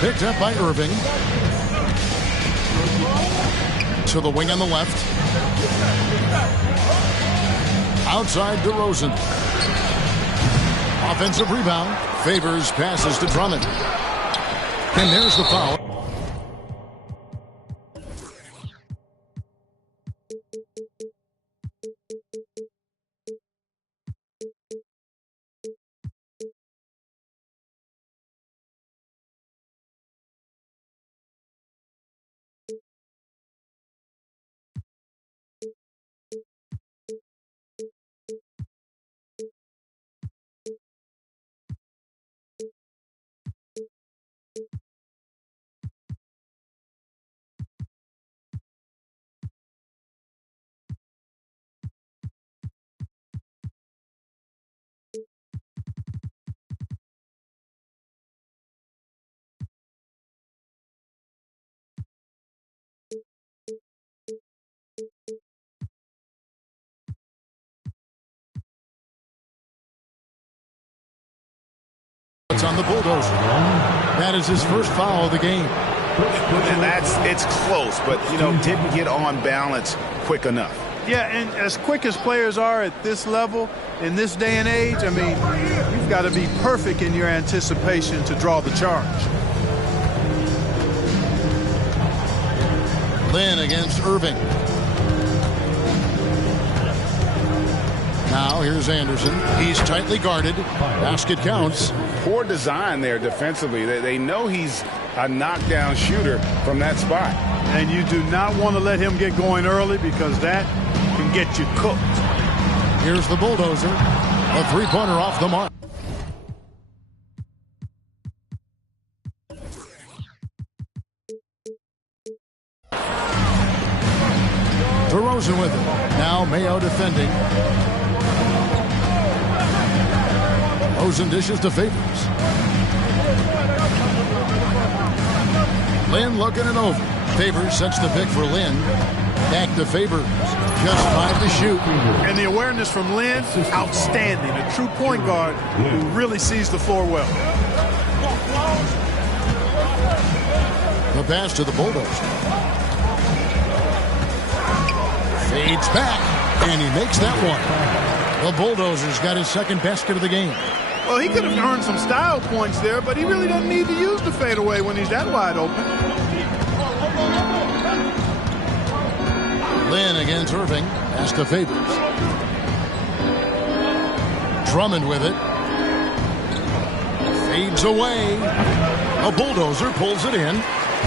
picked up by Irving. To the wing on the left. Outside DeRozan. Offensive rebound. Favors passes to Drummond. And there's the foul. It's on the Bulldozer. That is his first foul of the game. And it's close, but, didn't get on balance quick enough. Yeah, and as quick as players are at this level, in this day and age, I mean, you've got to be perfect in your anticipation to draw the charge. Lynn against Irving. Now here's Anderson. He's tightly guarded. Basket counts. Poor design there defensively. They know he's a knockdown shooter from that spot. And you do not want to let him get going early because that can get you cooked. Here's the Bulldozer. A three-pointer off the mark. DeRozan with it. Now Mayo defending. DeRozan dishes to Favors. Lynn looking it over. Favors sets the pick for Lynn. Back to Favors. Just 5 to shoot. And the awareness from Lynn, outstanding. A true point guard who really sees the floor well. The pass to the Bulldozer. Fades back, and he makes that one. The Bulldozer's got his second basket of the game. Well, he could have earned some style points there, but he really doesn't need to use the fadeaway when he's that wide open. Lynn against Irving. Pass to Favors. Drummond with it. Fades away. A Bulldozer pulls it in.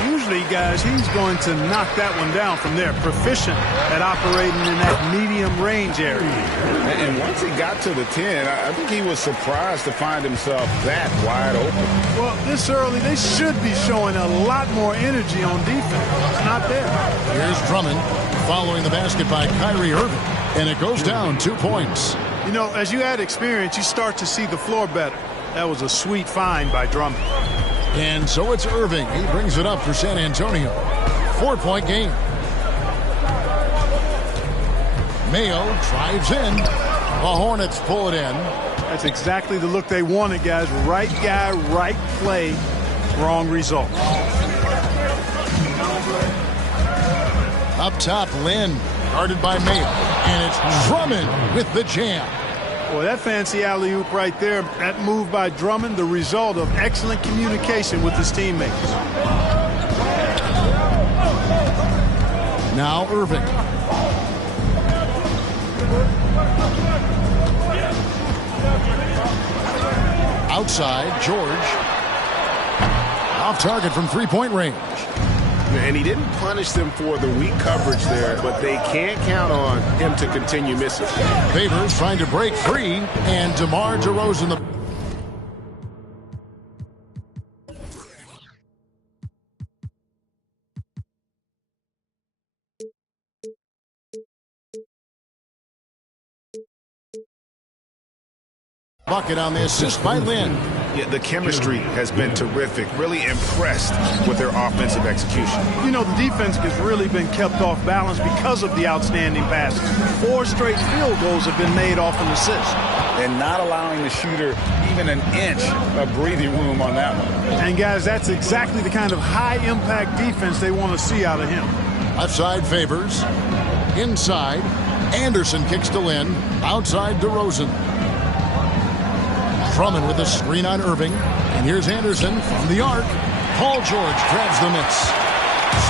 Usually, guys, he's going to knock that one down from there. Proficient at operating in that medium range area. And once he got to the 10, I think he was surprised to find himself that wide open. Well, this early, they should be showing a lot more energy on defense. It's not there. Here's Drummond following the basket by Kyrie Irving. And it goes down 2 points. As you add experience, you start to see the floor better. That was a sweet find by Drummond. And so it's Irving. He brings it up for San Antonio. 4-point game. Mayo drives in. The Hornets pull it in. That's exactly the look they wanted, guys. Right guy, right play, wrong result. Up top, Lynn, guarded by Mayo. And it's Drummond with the jam. Boy, that fancy alley-oop right there, that move by Drummond, the result of excellent communication with his teammates. Now Irving. Outside, George. Off target from three-point range. And he didn't punish them for the weak coverage there, but they can't count on him to continue missing. Favors trying to break free, and DeMar DeRozan the... bucket on the assist by Lynn. Yeah, the chemistry has been terrific. Really impressed with their offensive execution. The defense has really been kept off balance because of the outstanding passes. 4 straight field goals have been made off an assist. And not allowing the shooter even even an inch of breathing room on that one. And, guys, that's exactly the kind of high-impact defense they want to see out of him. Left side favors. Inside. Anderson kicks to Lynn. Outside DeRozan. Drummond with a screen on Irving. And here's Anderson from the arc. Paul George grabs the miss.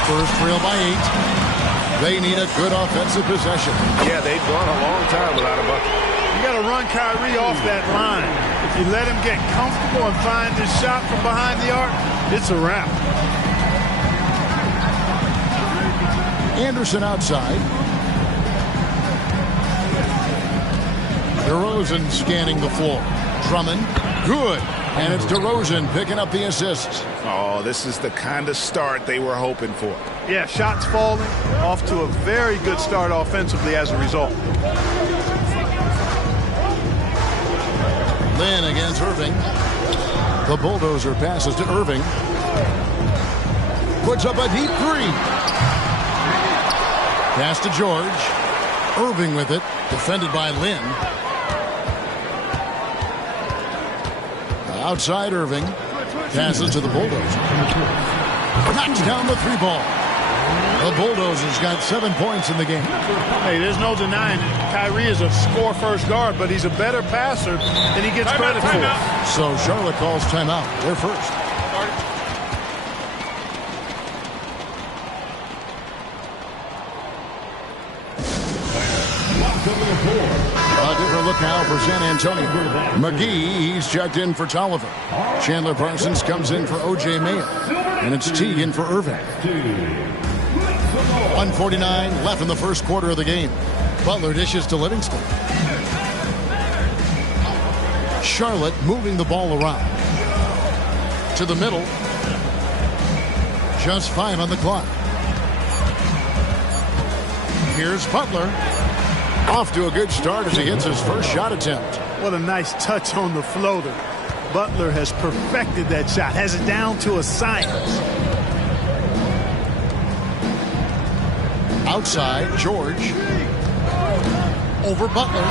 Spurs trail by 8. They need a good offensive possession. Yeah, they've gone a long time without a bucket. You got to run Kyrie off that line. If you let him get comfortable and find his shot from behind the arc, it's a wrap. Anderson outside. DeRozan scanning the floor. Drummond, good. And it's DeRozan picking up the assist. Oh, this is the kind of start they were hoping for. Yeah, shots falling, off to a very good start offensively as a result. Lynn against Irving. The bulldozer passes to Irving. Puts up a deep three. Pass to George. Irving with it. Defended by Lynn. Outside Irving. Passes to the bulldozer. Knocks down the three ball. The Bulldozers got 7 points in the game. Hey, there's no denying it. Kyrie is a score-first guard, but he's a better passer than he gets credit for. So Charlotte calls timeout. They're first. A different look now for San Antonio. McGee, he's checked in for Tolliver. Chandler Parsons comes in for O.J. Mayo. And it's Teague in for Irving. 1:49 left in the first quarter of the game. Butler dishes to Livingston. Charlotte moving the ball around. To the middle. Just 5 on the clock. Here's Butler. Off to a good start as he hits his first shot attempt. What a nice touch on the floater. Butler has perfected that shot, has it down to a science. Outside, George. Over Butler.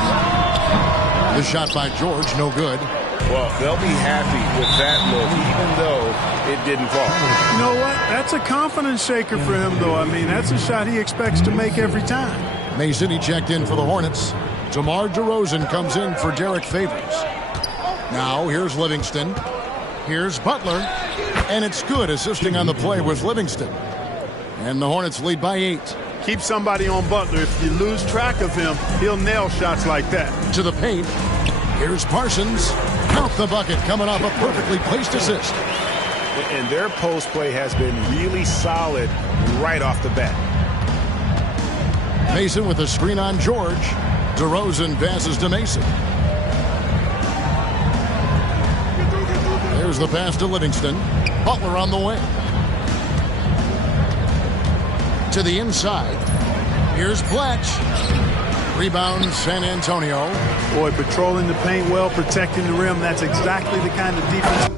The shot by George, no good. Well, they'll be happy with that look, even though it didn't fall. You know what? That's a confidence shaker for him, though. I mean, that's a shot he expects to make every time. Mason, he checked in for the Hornets. DeMar DeRozan comes in for Derek Favors. Now, here's Livingston. Here's Butler. And it's good. Assisting on the play was Livingston. And the Hornets lead by 8. Keep somebody on Butler. If you lose track of him, he'll nail shots like that. To the paint. Here's Parsons. Count the bucket coming off a perfectly placed assist. And their post play has been really solid right off the bat. Mason with a screen on George. DeRozan passes to Mason. There's the pass to Livingston. Butler on the way. To the inside. Here's Blatch. Rebound San Antonio. Boy, patrolling the paint well, protecting the rim. That's exactly the kind of defense.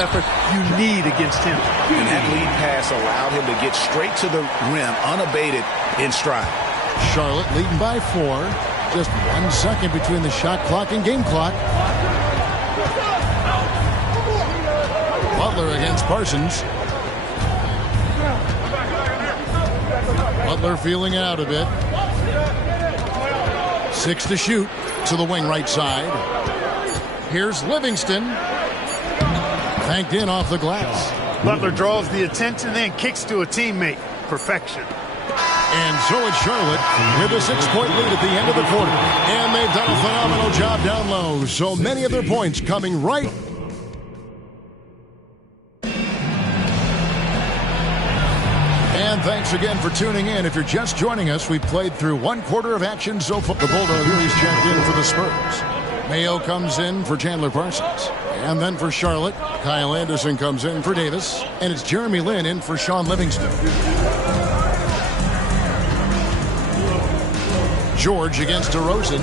effort you need against him. And that lead pass allowed him to get straight to the rim, unabated in stride. Charlotte leading by 4. Just 1 second between the shot clock and game clock. Butler against Parsons. Butler feeling it out a bit. 6 to shoot to the wing right side. Here's Livingston. Banked in off the glass. Butler draws the attention, then kicks to a teammate. Perfection. And so it's Charlotte with a 6-point lead at the end of the quarter. And they've done a phenomenal job down low. So many of their points coming right. And thanks again for tuning in. If you're just joining us, we played through 1 quarter of action so far. The Bulldogs checked in for the Spurs. Mayo comes in for Chandler Parsons. And then for Charlotte, Kyle Anderson comes in for Davis. And it's Jeremy Lin in for Shaun Livingston. George against DeRozan.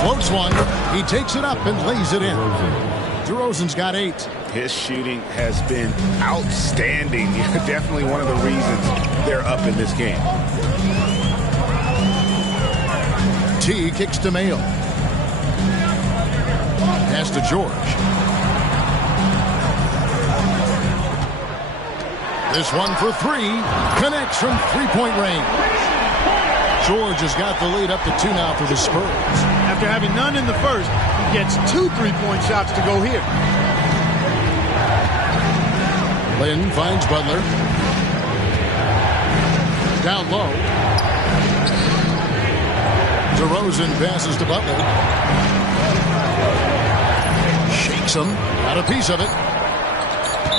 Floats one. He takes it up and lays it in. DeRozan's got 8. His shooting has been outstanding. Definitely one of the reasons they're up in this game. T kicks to Mayo. Pass to George. This one for 3. Connects from 3-point range. George has got the lead up to 2 now for the Spurs. After having none in the first, he gets 2 3-point shots to go here. Lynn finds Butler. Down low. DeRozan passes to Butler. Shakes him. Got a piece of it.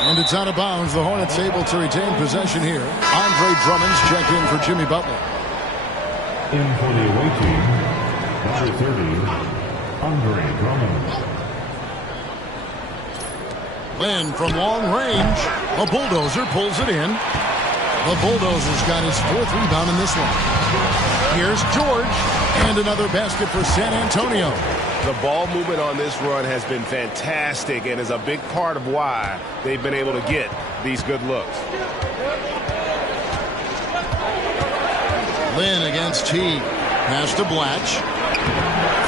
And it's out of bounds. The Hornets able to retain possession here. Andre Drummond's checked in for Jimmy Butler. In for the away team, number 30, Andre Drummond. Lynn from long range. A bulldozer pulls it in. The Bulldozer's got his 4th rebound in this one. Here's George. And another basket for San Antonio. The ball movement on this run has been fantastic and is a big part of why they've been able to get these good looks. Lynn against T. Pass to Blatch.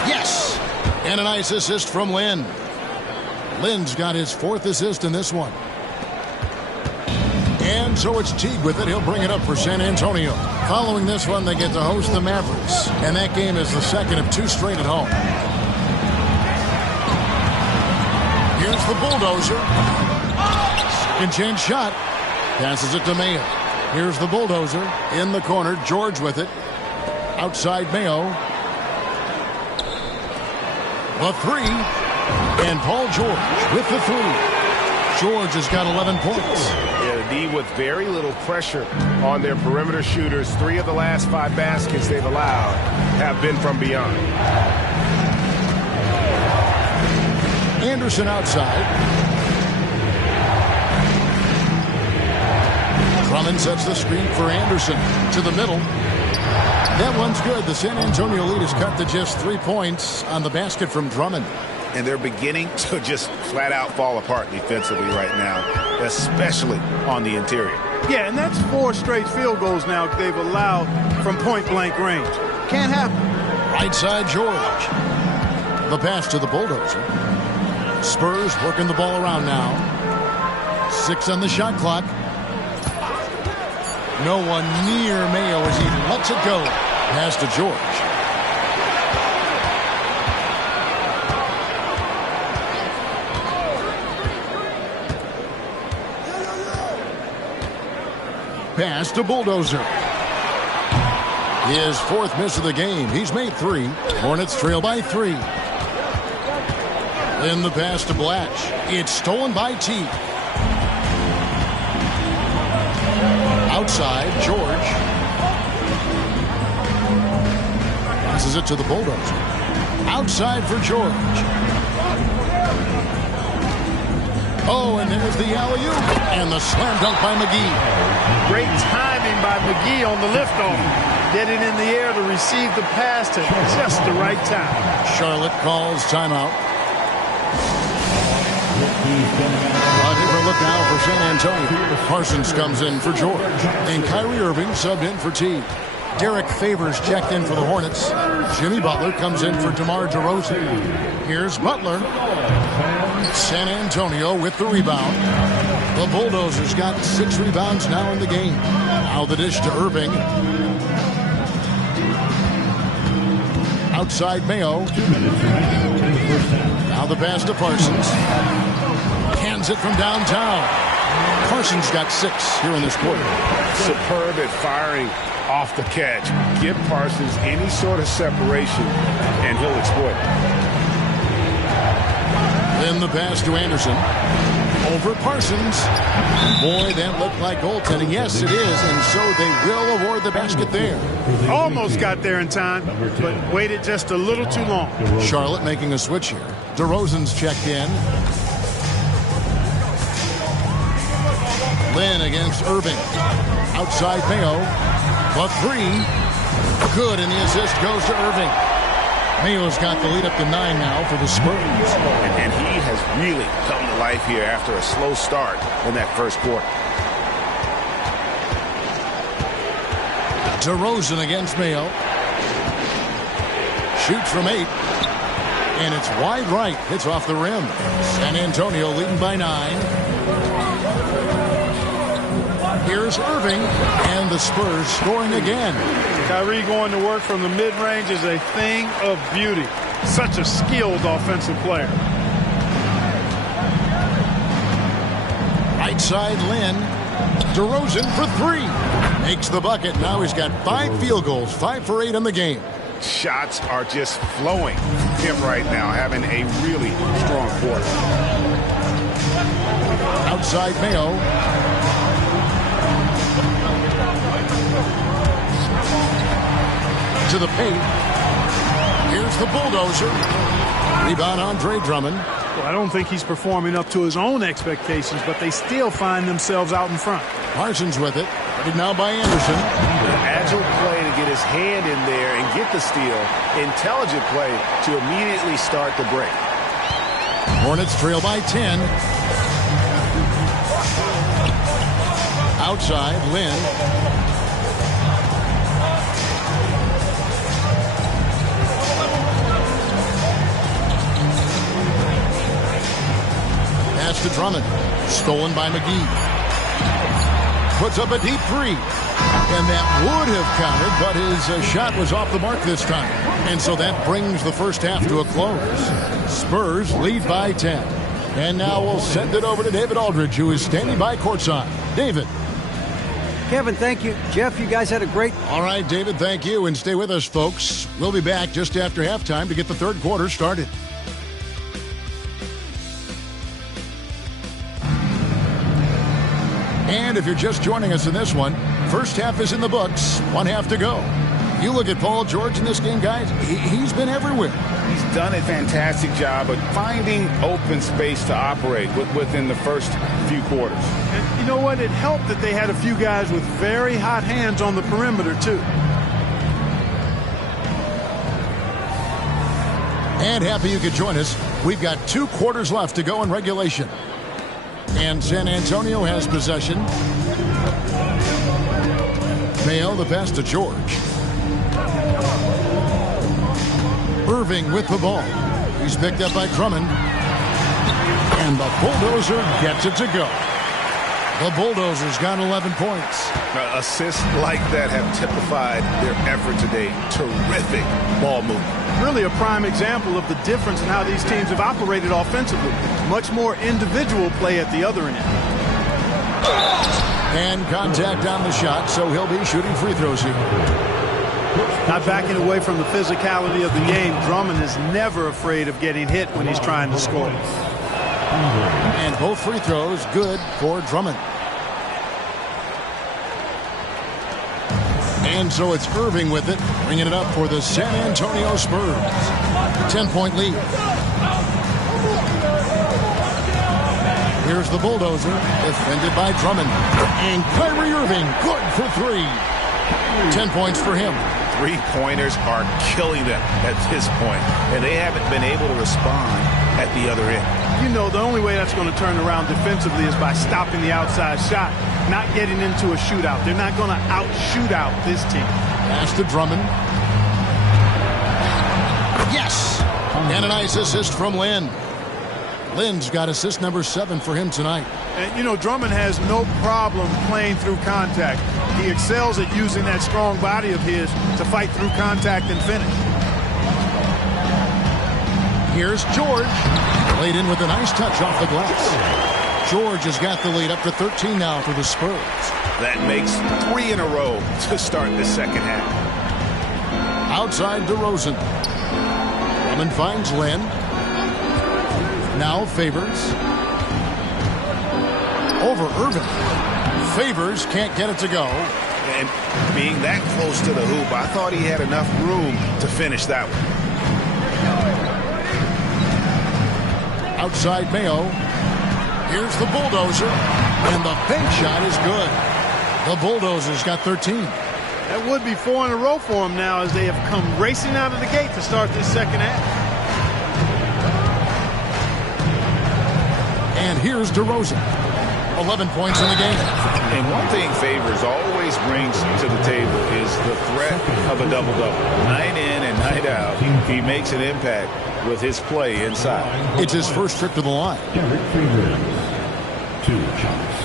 Yes! And a nice assist from Lynn. Lynn's got his 4th assist in this one. And so it's Teague with it. He'll bring it up for San Antonio. Following this one, they get to host the Mavericks. And that game is the 2nd of 2 straight at home. Here's the Bulldozer. Second chance shot. Passes it to Mayo. Here's the Bulldozer. In the corner. George with it. Outside Mayo. The 3. And Paul George with the 3. George has got 11 points. Yeah, the D with very little pressure on their perimeter shooters. 3 of the last 5 baskets they've allowed have been from beyond. Anderson outside. Drummond sets the screen for Anderson to the middle. That one's good. The San Antonio lead is cut to just 3 points on the basket from Drummond. And they're beginning to just flat out fall apart defensively right now, especially on the interior. Yeah, and that's 4 straight field goals now they've allowed from point-blank range. Can't happen. Right side George. The pass to the Bulldozer. Spurs working the ball around now. 6 on the shot clock. No one near Mayo as he lets it go. Pass to George. Pass to Bulldozer. His 4th miss of the game. He's made 3. Hornets trail by 3. Then the pass to Blatch. It's stolen by T. Outside, George. Passes it to the Bulldozer. Outside for George. Oh, and there's the alley-oop. And the slam dunk by McGee. Great timing by McGee on the liftoff. Get it in the air to receive the pass to just the right time. Charlotte calls timeout. A different look now for San Antonio. Parsons comes in for George. And Kyrie Irving subbed in for T. Derek Favors checked in for the Hornets. Jimmy Butler comes in for DeMar DeRozan. Here's Butler. San Antonio with the rebound. The Bulldozers got 6 rebounds now in the game. Now the dish to Irving. Outside Mayo. Now the pass to Parsons. Hands it from downtown. Parsons got 6 here in this quarter. Superb at firing off the catch. Give Parsons any sort of separation, and he'll exploit it. Then the pass to Anderson. Over Parsons. Boy, that looked like goaltending. Yes, it is, and so they will award the basket there. Almost got there in time, but waited just a little too long. Charlotte making a switch here. DeRozan's checked in. Lynn against Irving. Outside Mayo. The 3. Good, and the assist goes to Irving. Mayo's got the lead up to 9 now for the Spurs. And he has really come to life here after a slow start in that first quarter. DeRozan against Mayo. Shoots from 8. And it's wide right. Hits off the rim. San Antonio leading by 9. Here's Irving, and the Spurs scoring again. Kyrie going to work from the mid-range is a thing of beauty. Such a skilled offensive player. Right side, Lynn. DeRozan for 3. Makes the bucket. Now he's got 5 field goals, 5 for 8 in the game. Shots are just flowing from him right now, having a really strong quarter. Outside Mayo. To the paint. Here's the Bulldozer. Rebound Andre Drummond. Well, I don't think he's performing up to his own expectations, but they still find themselves out in front. Parsons with it. Ready now by Anderson. Agile play to get his hand in there and get the steal. Intelligent play to immediately start the break. Hornets trail by 10. Outside, Lynn. Pass to Drummond. Stolen by McGee. Puts up a deep 3. And that would have counted, but his shot was off the mark this time. And so that brings the first half to a close. Spurs lead by 10. And now we'll send it over to David Aldridge, who is standing by courtside. David. Kevin, thank you. Jeff, you guys had a great... All right, David, thank you. And stay with us, folks. We'll be back just after halftime to get the third quarter started. And if you're just joining us in this one, first half is in the books, 1 half to go. You look at Paul George in this game, guys, he's been everywhere. He's done a fantastic job of finding open space to operate within the first few quarters. And you know what? It helped that they had a few guys with very hot hands on the perimeter, too. And happy you could join us. We've got 2 quarters left to go in regulation. And San Antonio has possession. Mayo, the pass to George. Irving with the ball. He's picked up by Drummond. And the Bulldozer gets it to go. The Bulldozers got 11 points. Assists like that have typified their effort today. Terrific ball movement. Really a prime example of the difference in how these teams have operated offensively. Much more individual play at the other end. And contact on the shot, so he'll be shooting free throws here. Not backing away from the physicality of the game, Drummond is never afraid of getting hit when he's trying to score. And both free throws good for Drummond. And so it's Irving with it, bringing it up for the San Antonio Spurs. 10-point lead. Here's the Bulldozer, defended by Drummond. And Kyrie Irving, good for 3. 10 points for him. Three-pointers are killing them at this point, and they haven't been able to respond at the other end. You know, the only way that's going to turn around defensively is by stopping the outside shot, not getting into a shootout. They're not going to out-shoot out this team. Pass to Drummond. Yes! And a nice assist from Lynn. Lynn's got assist number 7 for him tonight. And, you know, Drummond has no problem playing through contact. He excels at using that strong body of his to fight through contact and finish. Here's George. Laid in with a nice touch off the glass. George has got the lead up to 13 now for the Spurs. That makes 3 in a row to start the second half. Outside DeRozan. Drummond finds Lynn. Now Favors. Over Irving. Favors can't get it to go. And being that close to the hoop, I thought he had enough room to finish that one. Outside Mayo. Here's the bulldozer. And the bank shot is good. The Bulldozers got 13. That would be 4 in a row for them now as they have come racing out of the gate to start this second half. And here's DeRozan. 11 points in the game. And one thing Favors always brings to the table is the threat of a double-double. Night in and night out, he makes an impact with his play inside. It's his first trip to the line. Derek Favors, 2 shots.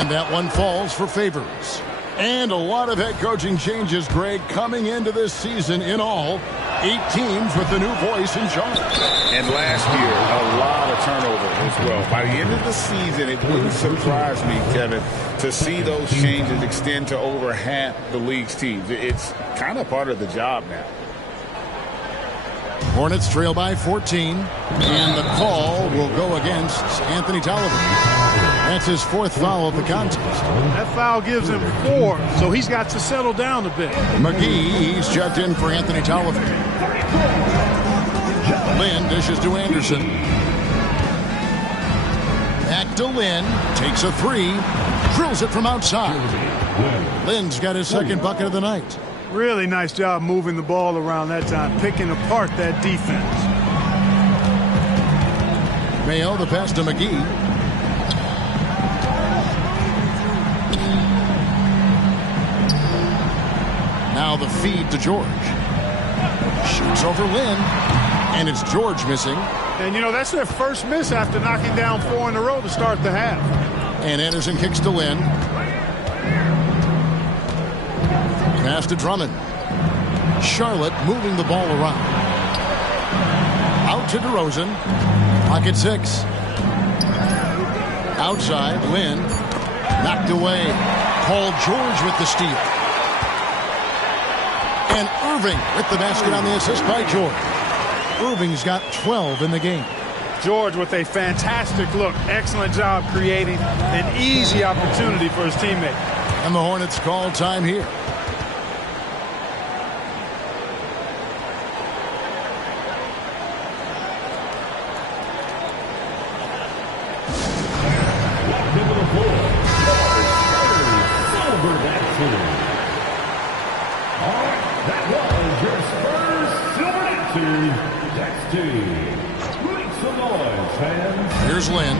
And that one falls for Favors. And a lot of head coaching changes, Greg, coming into this season in all. 8 teams with the new voice in charge. And last year, a lot of turnover as well. By the end of the season, it wouldn't surprise me, Kevin, to see those changes extend to over half the league's teams. It's kind of part of the job now. Hornets trail by 14. And the call will go against Anthony Tolliver. That's his 4th foul of the contest. That foul gives him 4, so he's got to settle down a bit. McGee, he's checked in for Anthony Tolliver. Lynn dishes to Anderson. Back to Lynn. Takes a 3. Drills it from outside. Lynn's got his 2nd bucket of the night. Really nice job moving the ball around that time, picking apart that defense. Mayo, the pass to McGee. Now the feed to George. Shoots over Lynn. And it's George missing. And, you know, that's their first miss after knocking down 4 in a row to start the half. And Anderson kicks to Lynn. Pass to Drummond. Charlotte moving the ball around. Out to DeRozan. Pocket 6. Outside, Lynn. Knocked away. Paul George with the steal. And Irving with the basket on the assist by George. Irving's got 12 in the game. George with a fantastic look. Excellent job creating an easy opportunity for his teammate. And the Hornets call time here. Here's Lynn.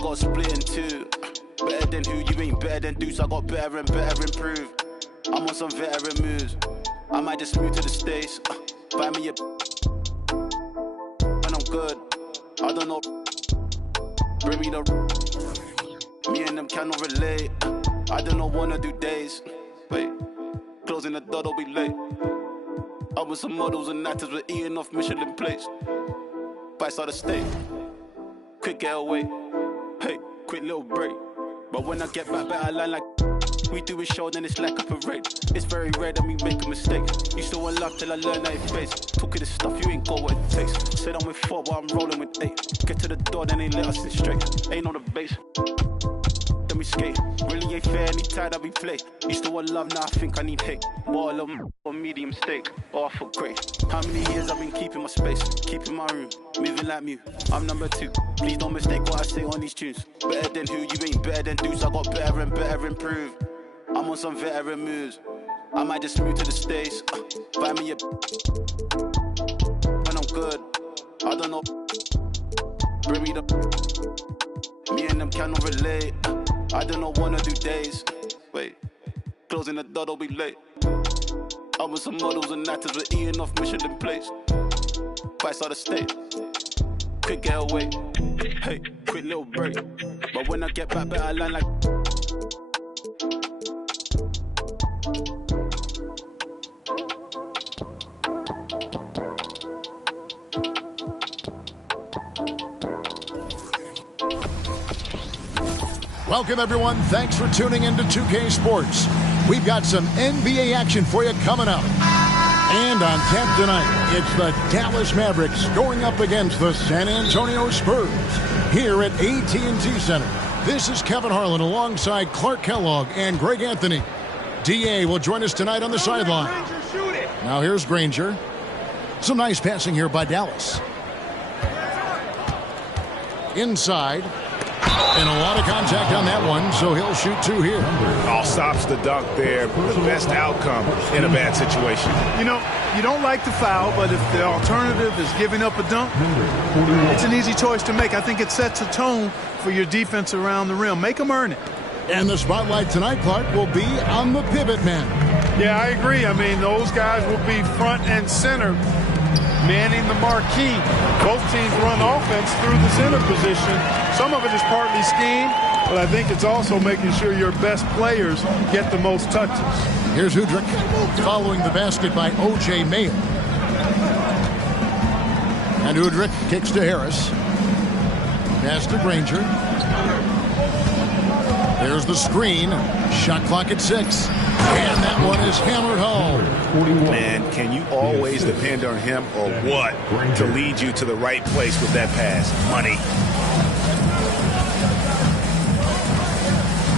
Got split in 2. Better than who, you ain't better than Deuce. I got better and better improve. I'm on some veteran moves. I might just move to the States. Buy me a and I'm good. I don't know. Bring me the. Me and them cannot relate. I don't know, wanna do days. Wait, closing the door, don't be late. I with some models and actors, we're eating off Michelin plates. Bites out the state. Quick getaway. Hey, quick little break. But when I get back, better line like. We do a show, then it's like a parade. It's very rare that we make a mistake. Used to want love till I learned that it face. Talking this stuff, you ain't got what it takes. Said I'm with 4, but I'm rolling with 8. Get to the door, then they let us in straight. Ain't on the base. Then we skate. Really ain't fair, anytime that we play. Used to want love, now I think I need hate. More love or medium steak. Oh, I feel great. How many years I've been keeping my space, keeping my room, moving like Mew. I'm number 2. Please don't mistake what I say on these tunes. Better than who, you ain't better than dudes. I got better and better improved. I'm on some veteran moves. I might just move to the States. Buy me a when I'm good. I don't know. Bring me the. Me and them cannot relate. I don't know, wanna do days. Wait, closing the door, don't be late. I'm with some models and actors, we're eating off Michelin plates. Bites out the state. Quick getaway. Hey, quick little break. But when I get back, better line like. Welcome, everyone. Thanks for tuning into 2K Sports. We've got some NBA action for you coming up. And on tap tonight, it's the Dallas Mavericks going up against the San Antonio Spurs here at AT&T Center. This is Kevin Harlan alongside Clark Kellogg and Greg Anthony. DA will join us tonight on the sideline. Now here's Granger. Some nice passing here by Dallas. Inside. And a lot of contact on that one, so he'll shoot 2 here. Oh, stops the dunk there. The best outcome in a bad situation. You know, you don't like the foul, but if the alternative is giving up a dunk, it's an easy choice to make. I think it sets a tone for your defense around the rim. Make them earn it. And the spotlight tonight, Clark, will be on the pivot men. Yeah, I agree. I mean, those guys will be front and center, manning the marquee. Both teams run offense through the center position. Some of it is partly scheme, but I think it's also making sure your best players get the most touches. Here's Udrih following the basket by O.J. Mayo. And Udrih kicks to Harris. Pass to Granger. There's the screen. Shot clock at 6. And that one is hammered home. Man, can you always depend on him or what to lead you to the right place with that pass? Money.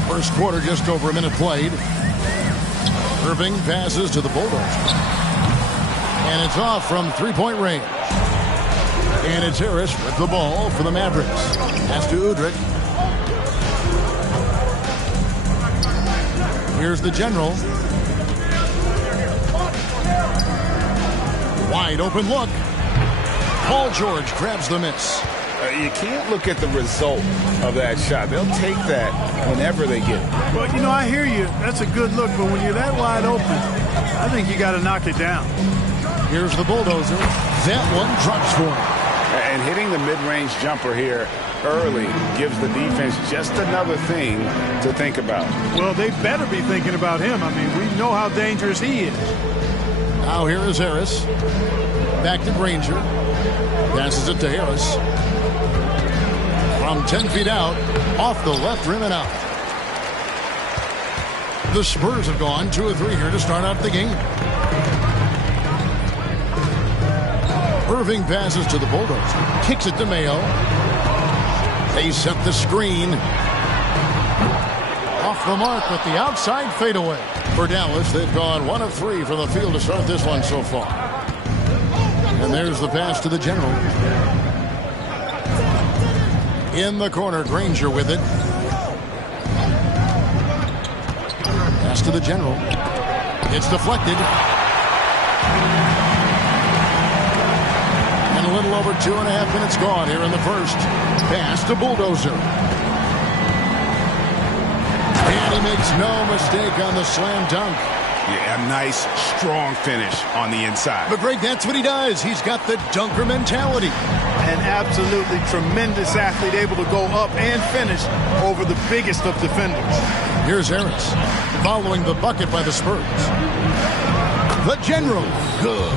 First quarter, just over a minute played. Irving passes to the Bulldogs. And it's off from three-point range. And it's Harris with the ball for the Mavericks. Pass to Udrih. Here's the general. Wide open look. Paul George grabs the miss. You can't look at the result of that shot. They'll take that whenever they get it. Well, you know, I hear you. That's a good look, but when you're that wide open, I think you got to knock it down. Here's the bulldozer. That one drops for him. And hitting the mid-range jumper here early gives the defense just another thing to think about. Well, they better be thinking about him. I mean, we know how dangerous he is. Now here is Harris. Back to Granger. Passes it to Harris. From 10 feet out, off the left rim and out. The Spurs have gone 2 of 3 here to start out the game. Irving passes to the Bulldogs. Kicks it to Mayo. They set the screen. Off the mark with the outside fadeaway. For Dallas, they've gone 1 of 3 from the field to start this one so far. And there's the pass to the general. In the corner, Granger with it. Pass to the general. It's deflected. And a little over 2.5 minutes gone here in the first. Pass to Bulldozer. And he makes no mistake on the slam dunk. Yeah, a nice, strong finish on the inside. But, Greg, that's what he does. He's got the dunker mentality. an absolutely tremendous athlete, able to go up and finish over the biggest of defenders. Here's Harris following the bucket by the Spurs. The General, good.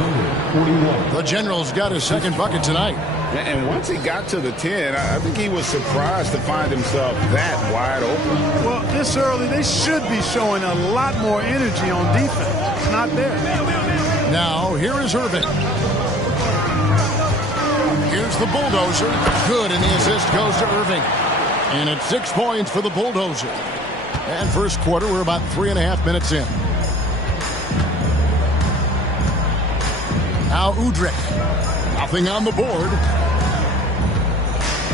The General's got his second bucket tonight. And once he got to the 10, I think he was surprised to find himself that wide open. Well, this early, they should be showing a lot more energy on defense. It's not there. Now, here is Irving. Here's the Bulldozer. Good, and the assist goes to Irving. And it's 6 points for the Bulldozer. And first quarter, we're about 3.5 minutes in. Now Udrih. Nothing on the board.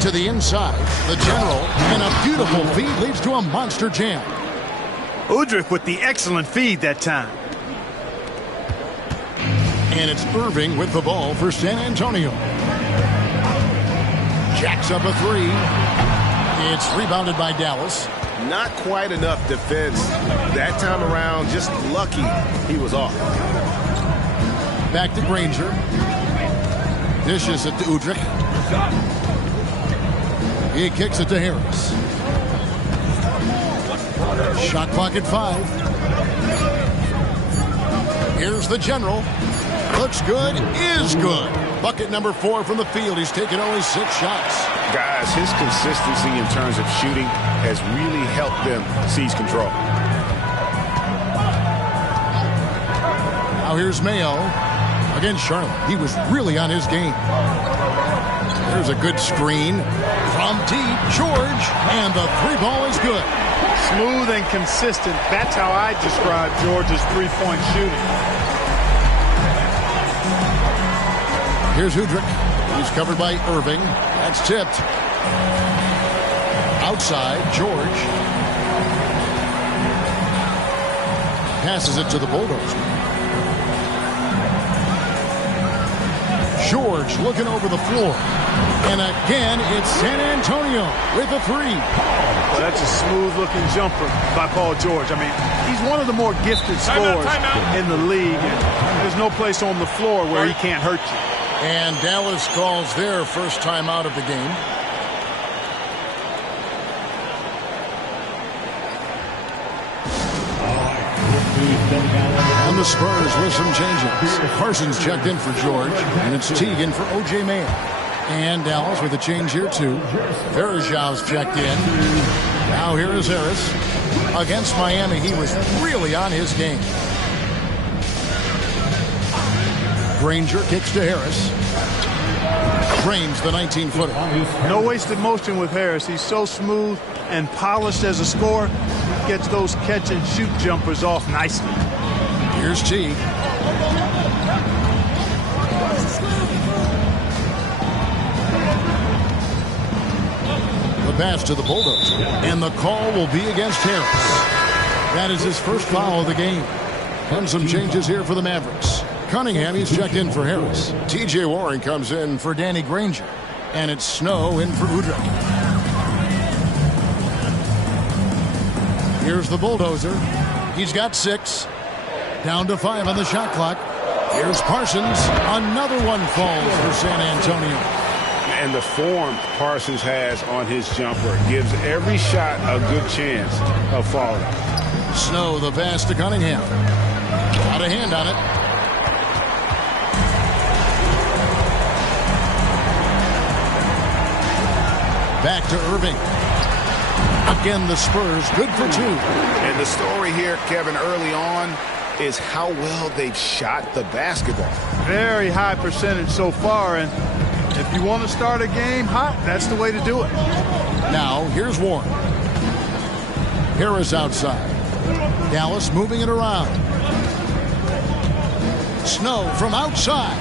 To the inside. The General. And a beautiful feed leads to a monster jam. Udrih with the excellent feed that time. And it's Irving with the ball for San Antonio. Jacks up a three. It's rebounded by Dallas. Not quite enough defense that time around. Just lucky he was off. Back to Granger. Dishes it to Udrih. He kicks it to Harris. Shot clock at 5. Here's the General. Looks good, is good. Bucket number 4 from the field. He's taken only 6 shots. Guys, his consistency in terms of shooting has really helped them seize control. Now here's Mayo against Charlotte. He was really on his game. There's a good screen from deep. George, and the 3-ball is good. Smooth and consistent. That's how I describe George's three-point shooting. Here's Udrih. He's covered by Irving. That's tipped. Outside, George. Passes it to the Bulldozer. George looking over the floor. And again, it's San Antonio with a 3. Well, that's a smooth-looking jumper by Paul George. I mean, he's one of the more gifted scorers in the league. And there's no place on the floor where he can't hurt you. And Dallas calls their first time out of the game. And the Spurs with some changes. Parsons checked in for George, and it's Teagan for O.J. Mayo. And Dallas with a change here, too. Varejão's checked in. Now here is Harris. Against Miami, he was really on his game. Granger kicks to Harris. Drains the 19-footer. No wasted motion with Harris. He's so smooth and polished as a scorer. He gets those catch-and-shoot jumpers off nicely. Here's Teague. The pass to the Bulldozer. And the call will be against Harris. That is his first foul of the game. And some changes here for the Mavericks. Cunningham, he's checked in for Harris. T.J. Warren comes in for Danny Granger. And it's Snow in for Udrih. Here's the Bulldozer. He's got 6. Down to 5 on the shot clock. Here's Parsons. Another one falls for San Antonio. And the form Parsons has on his jumper gives every shot a good chance of falling. Snow, the pass to Cunningham. Got a hand on it. Back to Irving. Again, the Spurs good for 2. And the story here, Kevin, early on is how well they've shot the basketball. Very high percentage so far, and if you want to start a game hot, that's the way to do it. Now, here's Warren. Harris outside. Dallas moving it around. Snow from outside.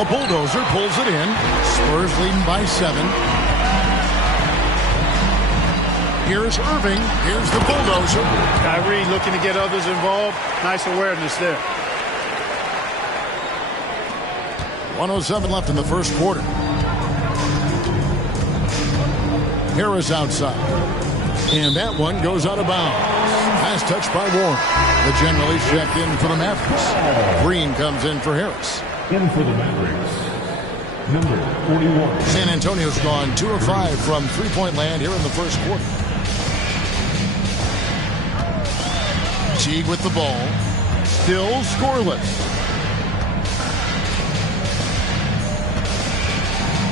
A Bulldozer pulls it in. Spurs leading by 7. Here's Irving. Here's the Bulldozer. Kyrie looking to get others involved. Nice awareness there. 1:07 left in the first quarter. Harris outside. And that one goes out of bounds. Nice touch by Warren. The General is checked in for the Mavericks. Green comes in for Harris. In for the Mavericks, number 41. San Antonio's gone 2 of 5 from three-point land here in the first quarter. Teague with the ball. Still scoreless.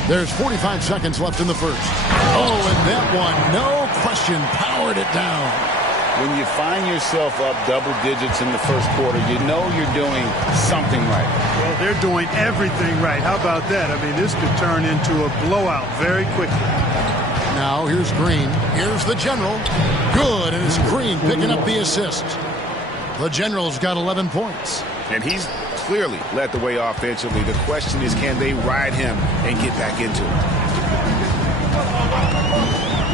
There's 45 seconds left in the first. Oh, and that one, no question, powered it down. When you find yourself up double digits in the first quarter, you know you're doing something right. Well, they're doing everything right. How about that? I mean, this could turn into a blowout very quickly. Now here's Green. Here's the General. Good, and it's Green picking up the assist. The General's got 11 points. And he's clearly led the way offensively. The question is, can they ride him and get back into it?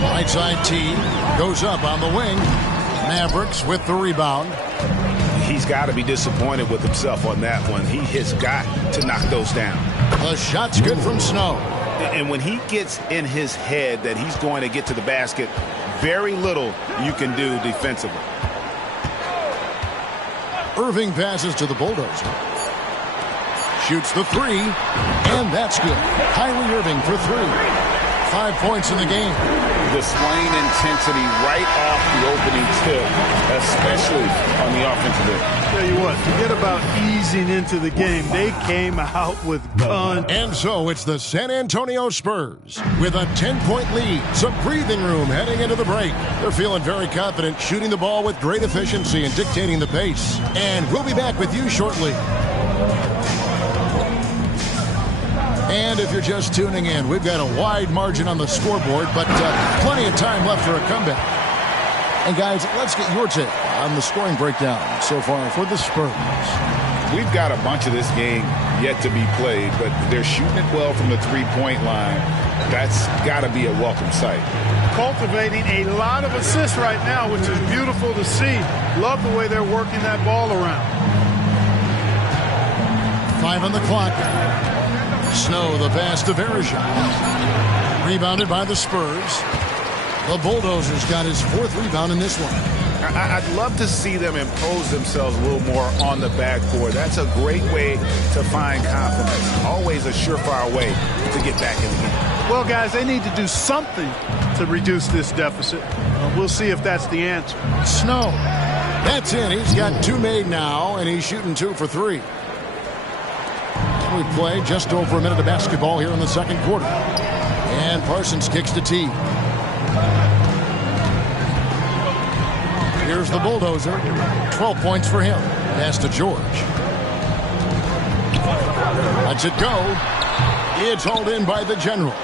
Right side T goes up on the wing. Mavericks with the rebound. He's got to be disappointed with himself on that one. He has got to knock those down. The shot's good from Snow. And when he gets in his head that he's going to get to the basket, very little you can do defensively. Irving passes to the Bulldozer. Shoots the three, and that's good. Kyrie Irving for 3. 5 points in the game. Displaying intensity right off the opening tip, especially on the offensive end. Tell you what, forget about easing into the game. They came out with guns. And so it's the San Antonio Spurs with a 10-point lead. Some breathing room heading into the break. They're feeling very confident, shooting the ball with great efficiency and dictating the pace. And we'll be back with you shortly. And if you're just tuning in, we've got a wide margin on the scoreboard, but plenty of time left for a comeback. And guys, let's get your take on the scoring breakdown so far for the Spurs. We've got a bunch of this game yet to be played, but they're shooting it well from the three-point line. That's got to be a welcome sight. Cultivating a lot of assists right now, which is beautiful to see. Love the way they're working that ball around. 5 on the clock. Snow, the pass to Varejao. Rebounded by the Spurs. The Bulldozers got his 4th rebound in this one. I'd love to see them impose themselves a little more on the backboard. That's a great way to find confidence. Always a surefire way to get back in the game. Well, guys, they need to do something to reduce this deficit. We'll see if that's the answer. Snow. That's in. He's got 2 made now, and he's shooting 2 for 3. We play just over a minute of basketball here in the second quarter. And Parsons kicks to T. Here's the Bulldozer. 12 points for him. Pass to George. Lets it go. It's hauled in by the General.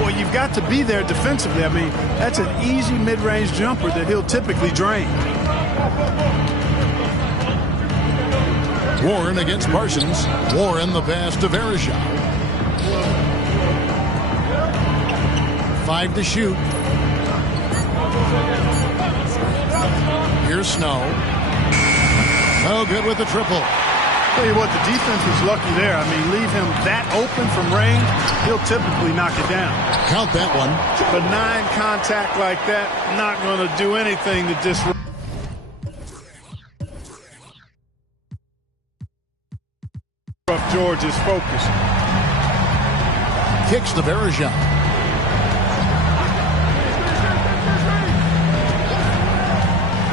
Well, you've got to be there defensively. I mean, that's an easy mid-range jumper that he'll typically drain. Warren against Parsons. Warren the pass to Varejao. 5 to shoot. Here's Snow. Oh, good with the triple. Tell you what, the defense was lucky there. I mean, leave him that open from range, he'll typically knock it down. Count that one. Benign contact like that, not going to do anything to disrupt George's focus. Kicks to Varejao.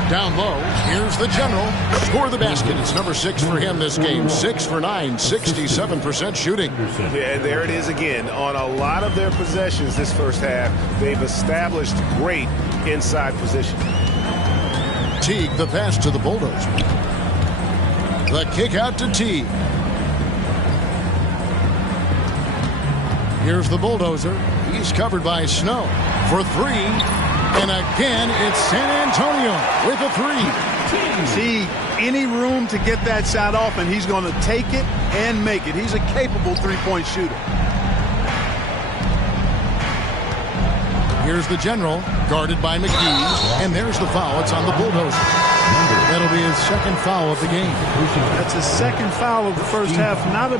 Down low, here's the General. Score the basket. It's number 6 for him this game. 6 for 9, 67% shooting. Yeah, there it is again. On a lot of their possessions this first half, they've established great inside position. Teague, the pass to the Bulldozer. The kick out to Teague. Here's the Bulldozer. He's covered by Snow for 3. And again, it's San Antonio with a 3. See, any room to get that shot off, and he's going to take it and make it. He's a capable three-point shooter. Here's the General, guarded by McGee. And there's the foul. It's on the Bulldozer. That'll be his 2nd foul of the game. That's his 2nd foul of the first half. Not a...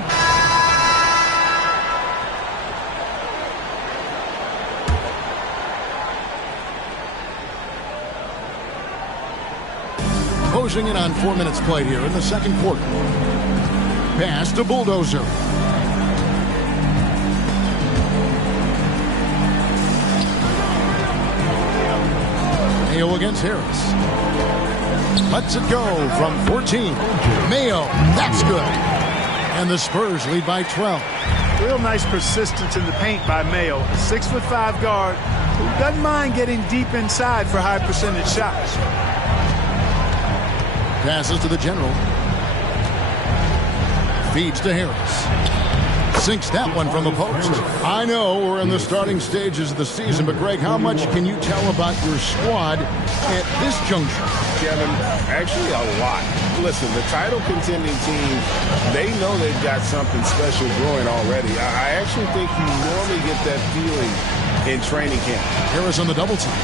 Closing in on 4 minutes played here in the second quarter. Pass to Bulldozer. Mayo against Harris. Lets it go from 14. Mayo, that's good. And the Spurs lead by 12. Real nice persistence in the paint by Mayo. A 6'5" guard who doesn't mind getting deep inside for high percentage shots. Passes to the general. Feeds to Harris. Sinks that one from the post. I know we're in the starting stages of the season, but Greg, how much can you tell about your squad at this juncture? Kevin, actually a lot. Listen, the title contending team, they know they've got something special growing already. I actually think you normally get that feeling in training camp. Harris on the double team.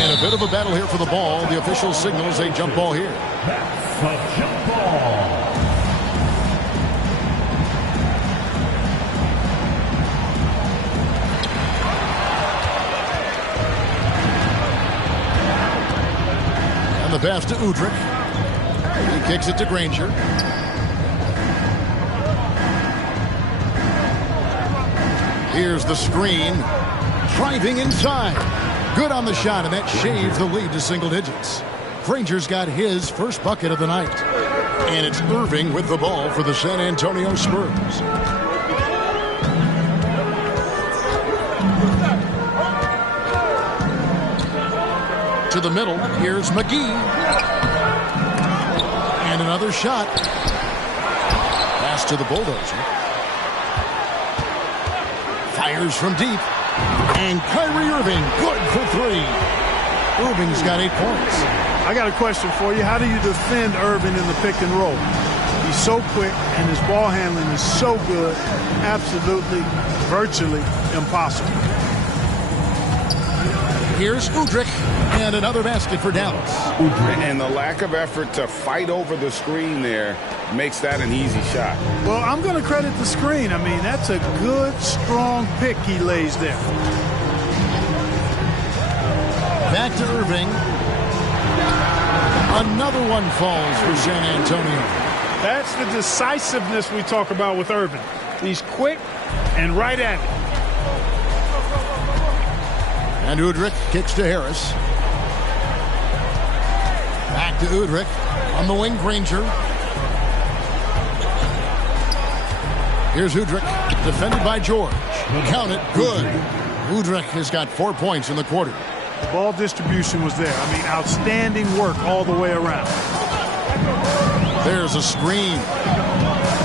And a bit of a battle here for the ball. The official signals a jump ball here. That's a jump ball. The pass to Udrih. He kicks it to Granger. Here's the screen. Driving inside. Good on the shot, and that shaves the lead to single digits. Granger's got his first bucket of the night. And it's Irving with the ball for the San Antonio Spurs. To the middle, here's McGee. And another shot. Pass to the Bulldozer. Fires from deep. And Kyrie Irving, good for three. Irving's got 8 points. I got a question for you. How do you defend Irving in the pick and roll? He's so quick, and his ball handling is so good. Absolutely, virtually impossible. Here's Udrih, and another basket for Dallas. And the lack of effort to fight over the screen there makes that an easy shot. Well, I'm going to credit the screen. I mean, that's a good, strong pick he lays there. Back to Irving. Another one falls for San Antonio. That's the decisiveness we talk about with Irving. He's quick and right at it. And Udrih kicks to Harris. Back to Udrih. On the wing, Granger. Here's Udrih. Defended by George. Count it. Good. Udrih has got 4 points in the quarter. The ball distribution was there. I mean, outstanding work all the way around. There's a screen.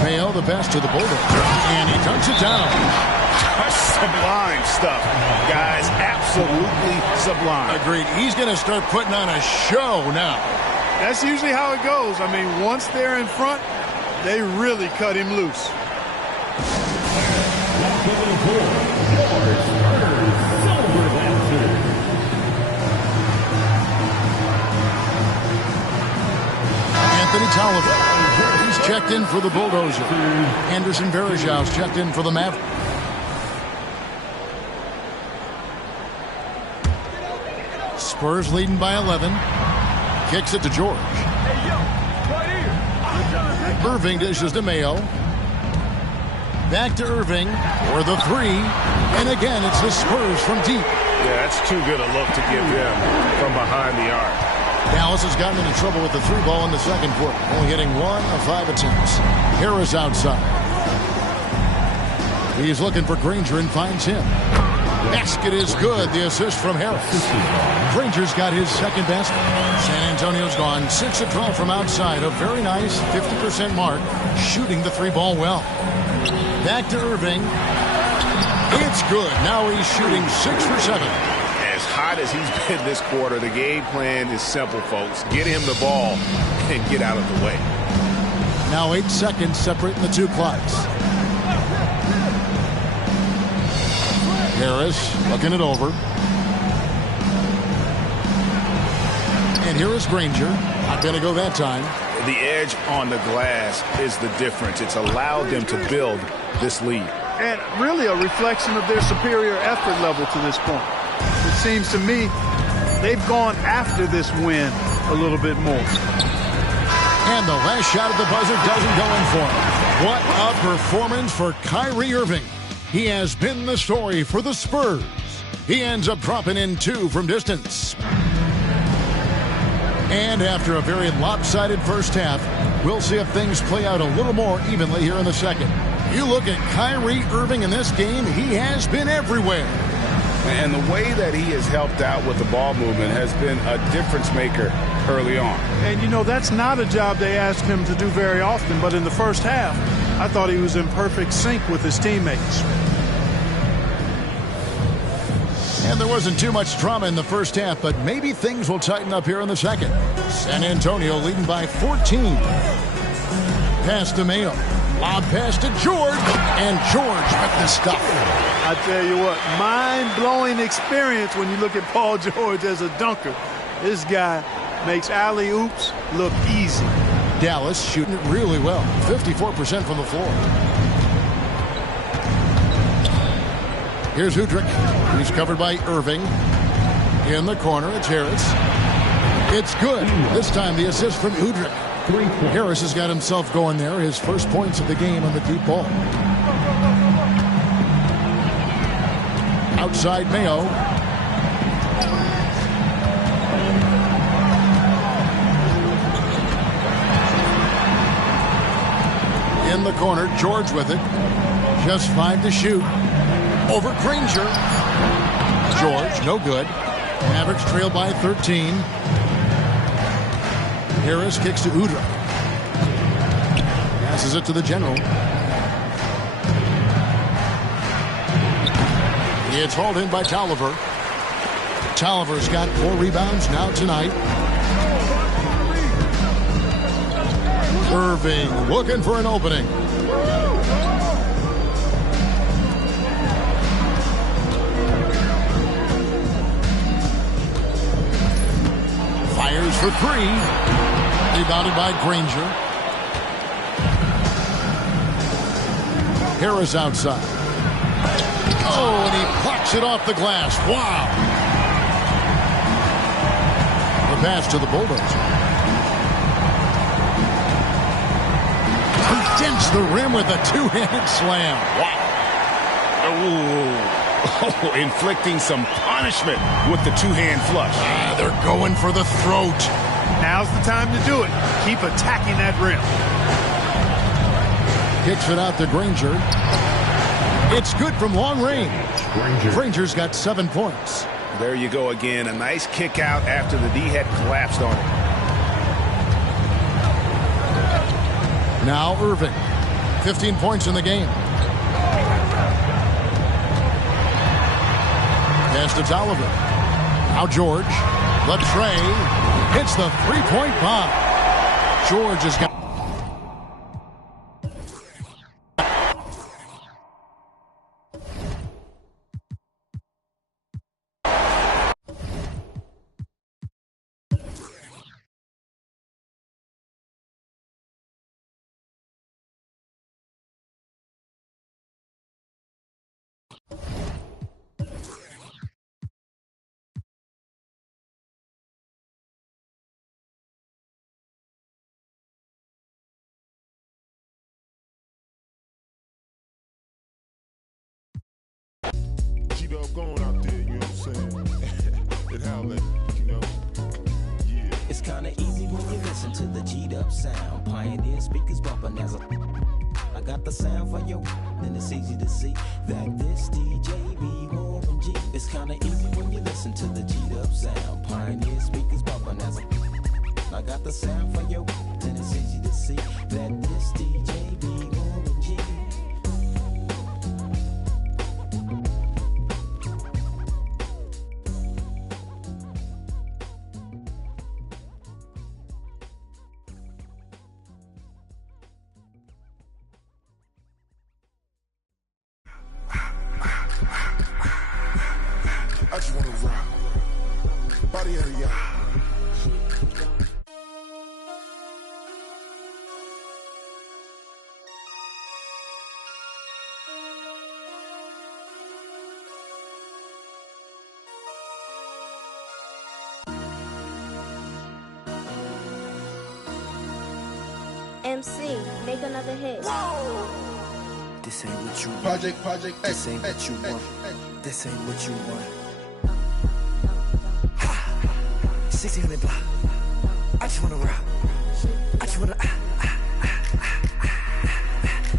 Mayo, the pass to the Bulldozer. And he dunks it down. Sublime stuff, guys. Absolutely sublime. Agreed. He's going to start putting on a show now. That's usually how it goes. I mean, once they're in front, they really cut him loose. Anthony Tolliver. He's checked in for the Bulldozer. Anderson Varejão's checked in for the Mavericks. Spurs leading by 11. Kicks it to George. Irving dishes to Mayo. Back to Irving for the three. And again, it's the Spurs from deep. Yeah, that's too good a look to give them from behind the arc. Dallas has gotten into trouble with the three ball in the second quarter, only hitting 1 of 5 attempts. Harris outside. He's looking for Granger and finds him. Basket is good. The assist from Harris. Granger's got his second basket. San Antonio's gone 6 of 12 from outside. A very nice 50% mark. Shooting the three ball well. Back to Irving. It's good. Now he's shooting 6 for 7. As hot as he's been this quarter, the game plan is simple, folks. Get him the ball and get out of the way. Now 8 seconds separating the two clocks. Harris looking it over. And here is Granger. Not going to go that time. The edge on the glass is the difference. It's allowed them to build this lead. And really a reflection of their superior effort level to this point. It seems to me they've gone after this win a little bit more. And the last shot at the buzzer doesn't go in for him. What a performance for Kyrie Irving. He has been the story for the Spurs. He ends up dropping in 2 from distance. And after a very lopsided first half, we'll see if things play out a little more evenly here in the second. You look at Kyrie Irving in this game, he has been everywhere. And the way that he has helped out with the ball movement has been a difference maker early on. And, you know, that's not a job they ask him to do very often, but in the first half, I thought he was in perfect sync with his teammates. And there wasn't too much drama in the first half, but maybe things will tighten up here in the second. San Antonio leading by 14. Pass to Mayo. Lob pass to George. And George with the stuff. I tell you what, mind-blowing experience when you look at Paul George as a dunker. This guy makes alley-oops look easy. Dallas shooting it really well. 54% from the floor. Here's Udrih. He's covered by Irving. In the corner, it's Harris. It's good. This time the assist from Udrih. Harris has got himself going there. His first points of the game on the deep ball. Outside Mayo. In the corner, George with it. Just 5 to shoot. Over Granger. George, no good. Mavericks trail by 13. Harris kicks to Udrih. Passes it to the general. It's hauled in by Tolliver. Tolliver's got 4 rebounds now tonight. Irving looking for an opening. Fires for 3. Rebounded by Granger. Harris outside. Oh, and he plucks it off the glass. Wow. The pass to the Bulldozer. He dents the rim with a 2-handed slam. Wow. Oh, inflicting some punishment with the 2-hand flush. They're going for the throat. Now's the time to do it. Keep attacking that rim. Kicks it out to Granger. It's good from long range. Granger's got 7 points. There you go again. A nice kick out after the D had collapsed on it. Now Irving. 15 points in the game. Pass to Tolliver. Now George. Latrey hits the 3-point bomb. George has got. Going out there, you know what I'm saying? And how that, you know? Yeah. It's kinda easy when you listen to the G'd up sound. Pioneer speakers bumping as I got the sound for you, and it's easy to see that this DJ be Warren G. It's kinda easy when you listen to the G'd up sound. Pioneer speakers bumping as I got the sound for you, and it's easy to see that this DJ be Warren G. I just wanna rock. Body area. MC, make another hit. This ain't what you want. Project This ain't what you want. This ain't what you want. 1600 block. I just wanna rock. I just wanna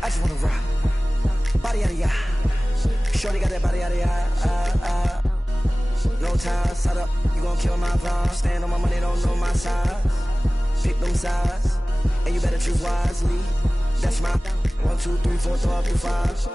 I just wanna rock. Body out of ya. Shorty got that body out of ya. No time, set up. You gon' kill my vibe. Stand on my money, don't know my size. Pick them sides, and you better choose wisely. That's my 1, 2, 3, 4, throw up to 5.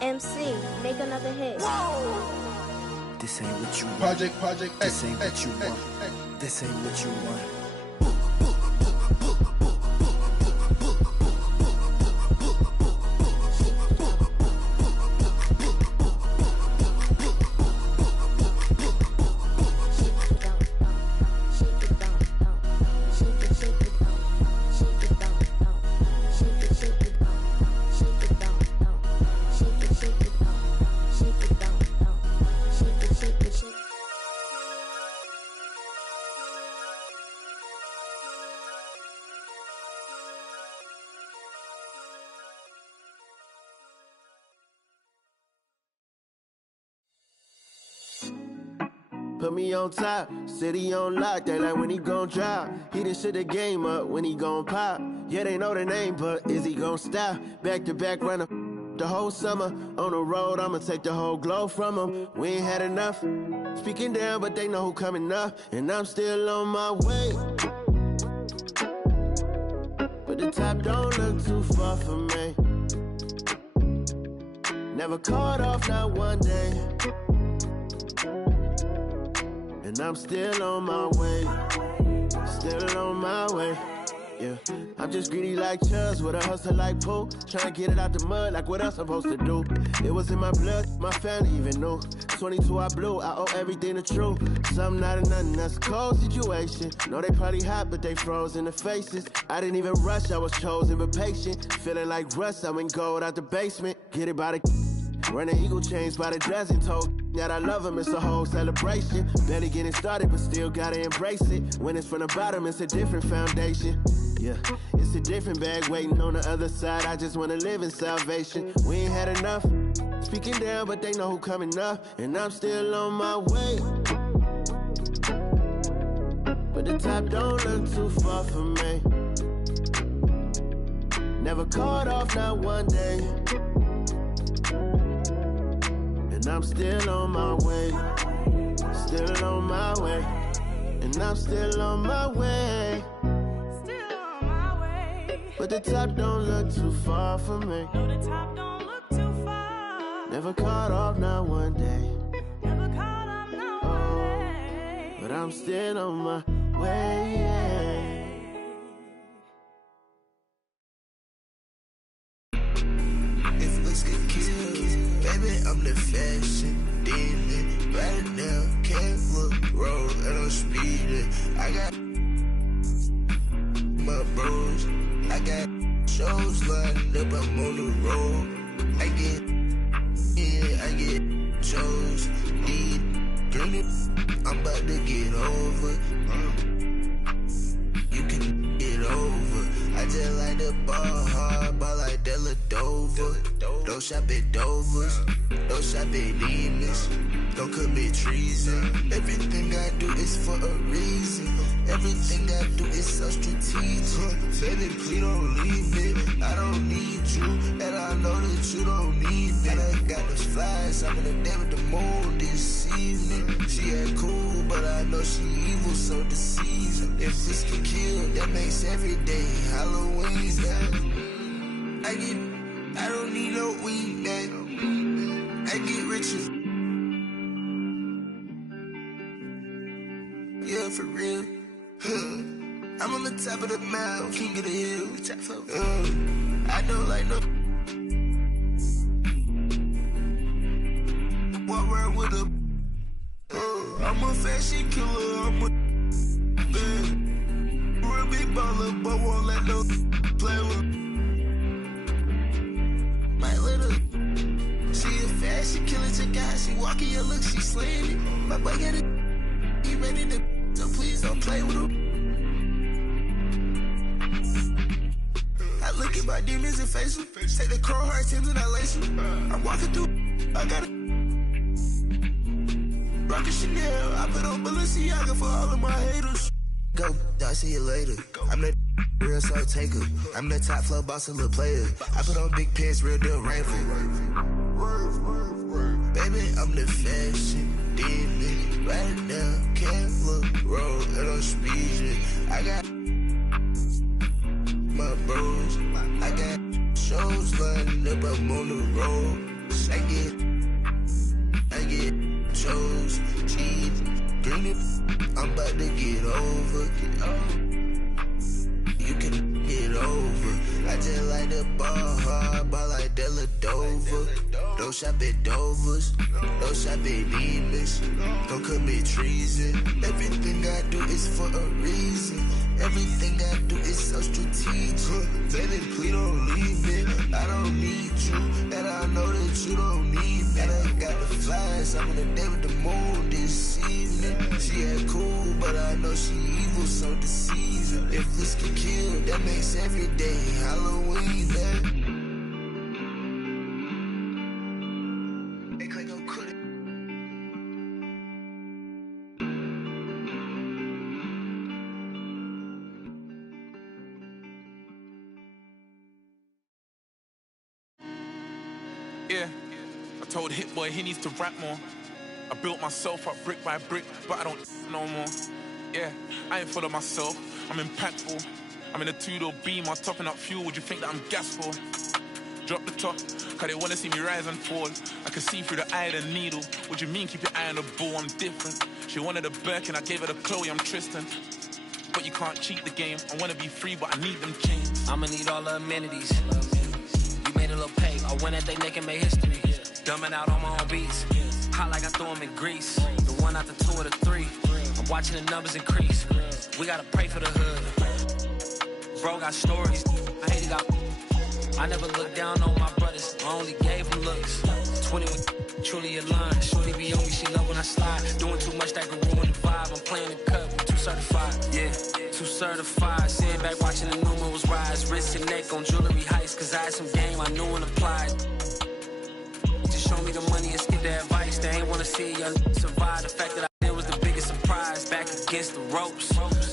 MC, make another hit. Whoa! This ain't what you want. Project. This ain't what you want. This ain't what you want. Put me on top, city on lock, they like when he gon' drop. He done shit the game up when he gon' pop. Yeah, they know the name, but is he gon' stop? Back to back runner the whole summer. On the road, I'ma take the whole glow from him. We ain't had enough. Speaking down, but they know who coming up. And I'm still on my way. But the top don't look too far for me. Never caught off, not one day. And I'm still on my way, still on my way, yeah. I'm just greedy like Chuz, with a hustle like Pooh. Trying to get it out the mud, like what else I'm supposed to do. It was in my blood, my family even knew. 22 I blew, I owe everything to true. Something out of nothing, that's a cold situation. Know they probably hot, but they froze in the faces. I didn't even rush, I was chosen but patient. Feeling like Russ, I went gold out the basement. Get it by the running eagle chains by the dozen. Told that I love him, it's a whole celebration. Barely getting started, but still gotta embrace it. When it's from the bottom, it's a different foundation. Yeah, it's a different bag waiting on the other side. I just wanna live in salvation. We ain't had enough. Speaking down, but they know who coming up. And I'm still on my way. But the top don't look too far for me. Never caught off, not one day. And I'm still on my way, still on my way, and I'm still on my way, still on my way. But the top don't look too far for me. No, the top don't look too far. Never caught off, not one day. Never caught off, not one day. But I'm still on my way. If looks could kill, baby, I'm the fashion demon. Right now, can't look road, and I'm speeding. I got my bros, I got shows lined up, I'm on the road. I get chose, need green. I'm about to get over. You can get over. I just like the ball hard, ball like Della Dover. Don't shop at Dover's, don't shop at Demons. Don't commit treason. Everything I do is for a reason. Everything I do is so strategic. Baby, please don't leave me. I don't need you, and I know that you don't need me. I done got those flies, I'm in the day with the moon this evening. She ain't cool, but I know she evil, so deceiving. If this can kill, that makes every day Halloween. I don't need no weed, man. I get richer. Yeah, for real. I'm on the top of the mountain, king of the hill. I don't like no. Walk around with a. I'm a fashion killer. I'm a man. Real big baller, but won't let no play with. My little. She a fashion killer. Check out how she walking. Your look, she slaying it. My boy got it. need the so please don't play with them. I look at my demons and face them. Take the crow heart Timbs and I lace them. I'm walking through, I got a Rocket Chanel, I put on Balenciaga for all of my haters. Go, I'll see you later. I'm the real soul taker. I'm the top flow boss and little player. I put on big pants, real deal rainbow. Baby, I'm the fashion demon. Right now, can't look roll and I'm speeding. I got my bros. I got shows lined up, I'm on the road. I get chose, cheese, green it. I'm about to get over. You can get over. I just like the ball hard, ball like Della Dover. Don't shop at Dover's, don't shop at Nemus. Don't commit treason. Everything I do is for a reason. Everything I do is so strategic. Baby, please don't leave me. I don't need you, and I know that you don't need me. And I got the flies, I'm in the day with the moon this evening. She ain't cool, but I know she evil, so deceiving. If this can kill, that makes every day Halloween, man. Yeah, I told Hit Boy he needs to rap more. I built myself up brick by brick, but I don't no more. Yeah, I ain't full of myself, I'm impactful. I'm in a two-door beam, I'm topping up fuel, would you think that I'm gas for? Drop the top, cause they wanna see me rise and fall. I can see through the eye of the needle. What you mean keep your eye on the ball, I'm different. She wanted a Birkin, I gave her the Chloe, I'm Tristan. But you can't cheat the game, I wanna be free, but I need them chains. I'ma need all the amenities. You made a little pay, I went at they neck and made history. Dumbing out on my own beats. Hot like I threw them in grease. The 1 out the 2 or the 3. I'm watching the numbers increase. We gotta pray for the hood. Bro got stories, I hate it out. I never looked down on my brothers, I only gave them looks. 20 with truly aligned. Shorty be on me, she love when I slide. Doing too much that could ruin the vibe. I'm playing the cut, too certified. Yeah, too certified. Sitting back watching the numerals rise. Wrist and neck on jewelry heights. Cause I had some game I knew and applied. Just show me the money and skip the advice. They ain't wanna see you survive. The fact that I did was the biggest surprise. Back against the ropes,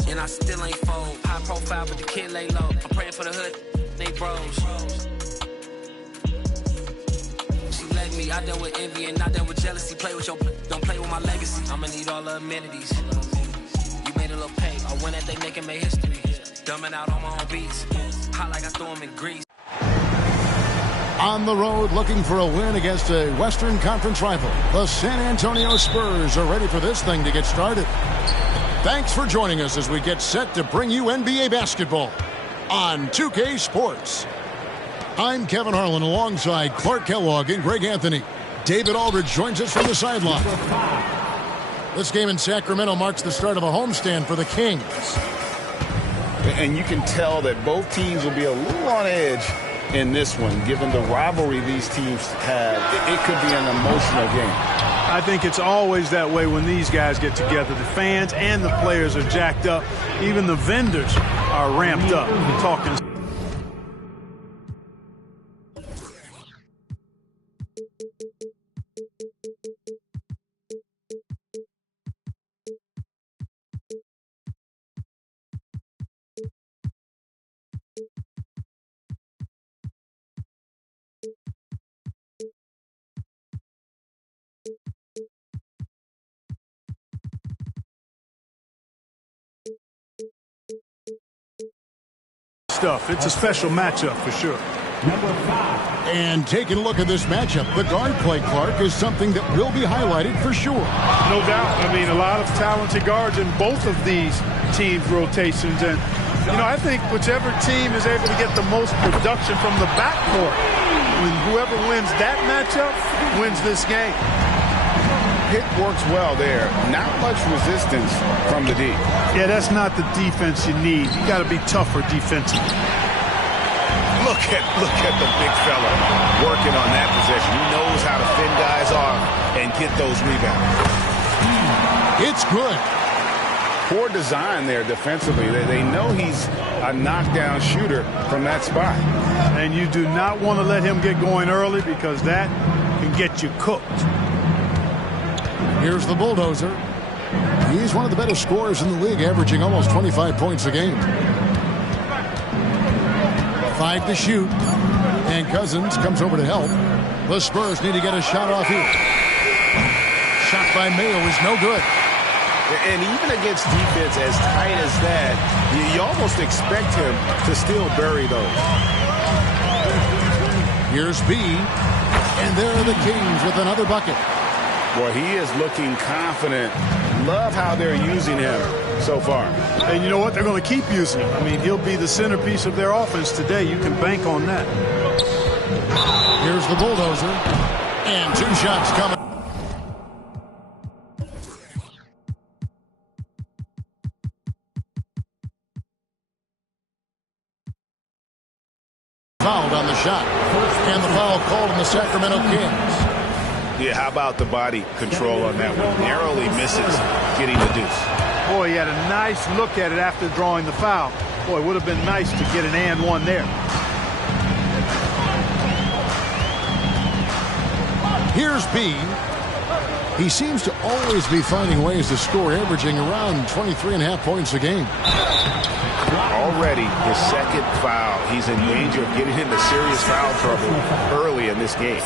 and I still ain't fold. High profile, but the kid lay low. I'm praying for the hood, they bros. She let me, I dealt with envy and I dealt with jealousy. Play with your, don't play with my legacy. I'ma need all the amenities. You made a little pay, I went at they neck and made history. Dumbing out on my own beats. Hot like I threw them in grease. On the road, looking for a win against a Western Conference rival. The San Antonio Spurs are ready for this thing to get started. Thanks for joining us as we get set to bring you NBA basketball on 2K Sports. I'm Kevin Harlan alongside Clark Kellogg and Greg Anthony. David Aldridge joins us from the sideline. This game in Sacramento marks the start of a homestand for the Kings. And you can tell that both teams will be a little on edge in this one, given the rivalry these teams have. It could be an emotional game. I think it's always that way when these guys get together. The fans and the players are jacked up. Even the vendors are ramped up. Talking. Stuff. It's a special matchup for sure. And taking a look at this matchup, the guard play, Clark, is something that will be highlighted for sure. No doubt. I mean, a lot of talented guards in both of these teams' rotations. And, you know, I think whichever team is able to get the most production from the backcourt, when whoever wins that matchup wins this game. Hit works well there. Not much resistance from the D. Yeah, that's not the defense you need. You got to be tougher defensively. Look at the big fella working on that possession. He knows how to fend guys off and get those rebounds. It's good. poor design there defensively. They know he's a knockdown shooter from that spot. And you do not want to let him get going early because that can get you cooked. Here's the bulldozer. He's one of the better scorers in the league, averaging almost 25 points a game. 5 to shoot. And Cousins comes over to help. The Spurs need to get a shot off here. Shot by Mayo is no good. And even against defense as tight as that, you almost expect him to still bury those. Here's B. And there are the Kings with another bucket. Boy, he is looking confident. Love how they're using him so far. And you know what? They're going to keep using him. I mean, he'll be the centerpiece of their offense today. You can bank on that. Here's the bulldozer. And 2 shots coming. Fouled on the shot. And the foul called on the Sacramento Kings. Yeah, how about the body control on that one? Narrowly misses getting the deuce. Boy, he had a nice look at it after drawing the foul. Boy, it would have been nice to get an and one there. Here's B. He seems to always be finding ways to score, averaging around 23.5 points a game. Already his second foul. He's in danger of getting into serious foul trouble early in this game.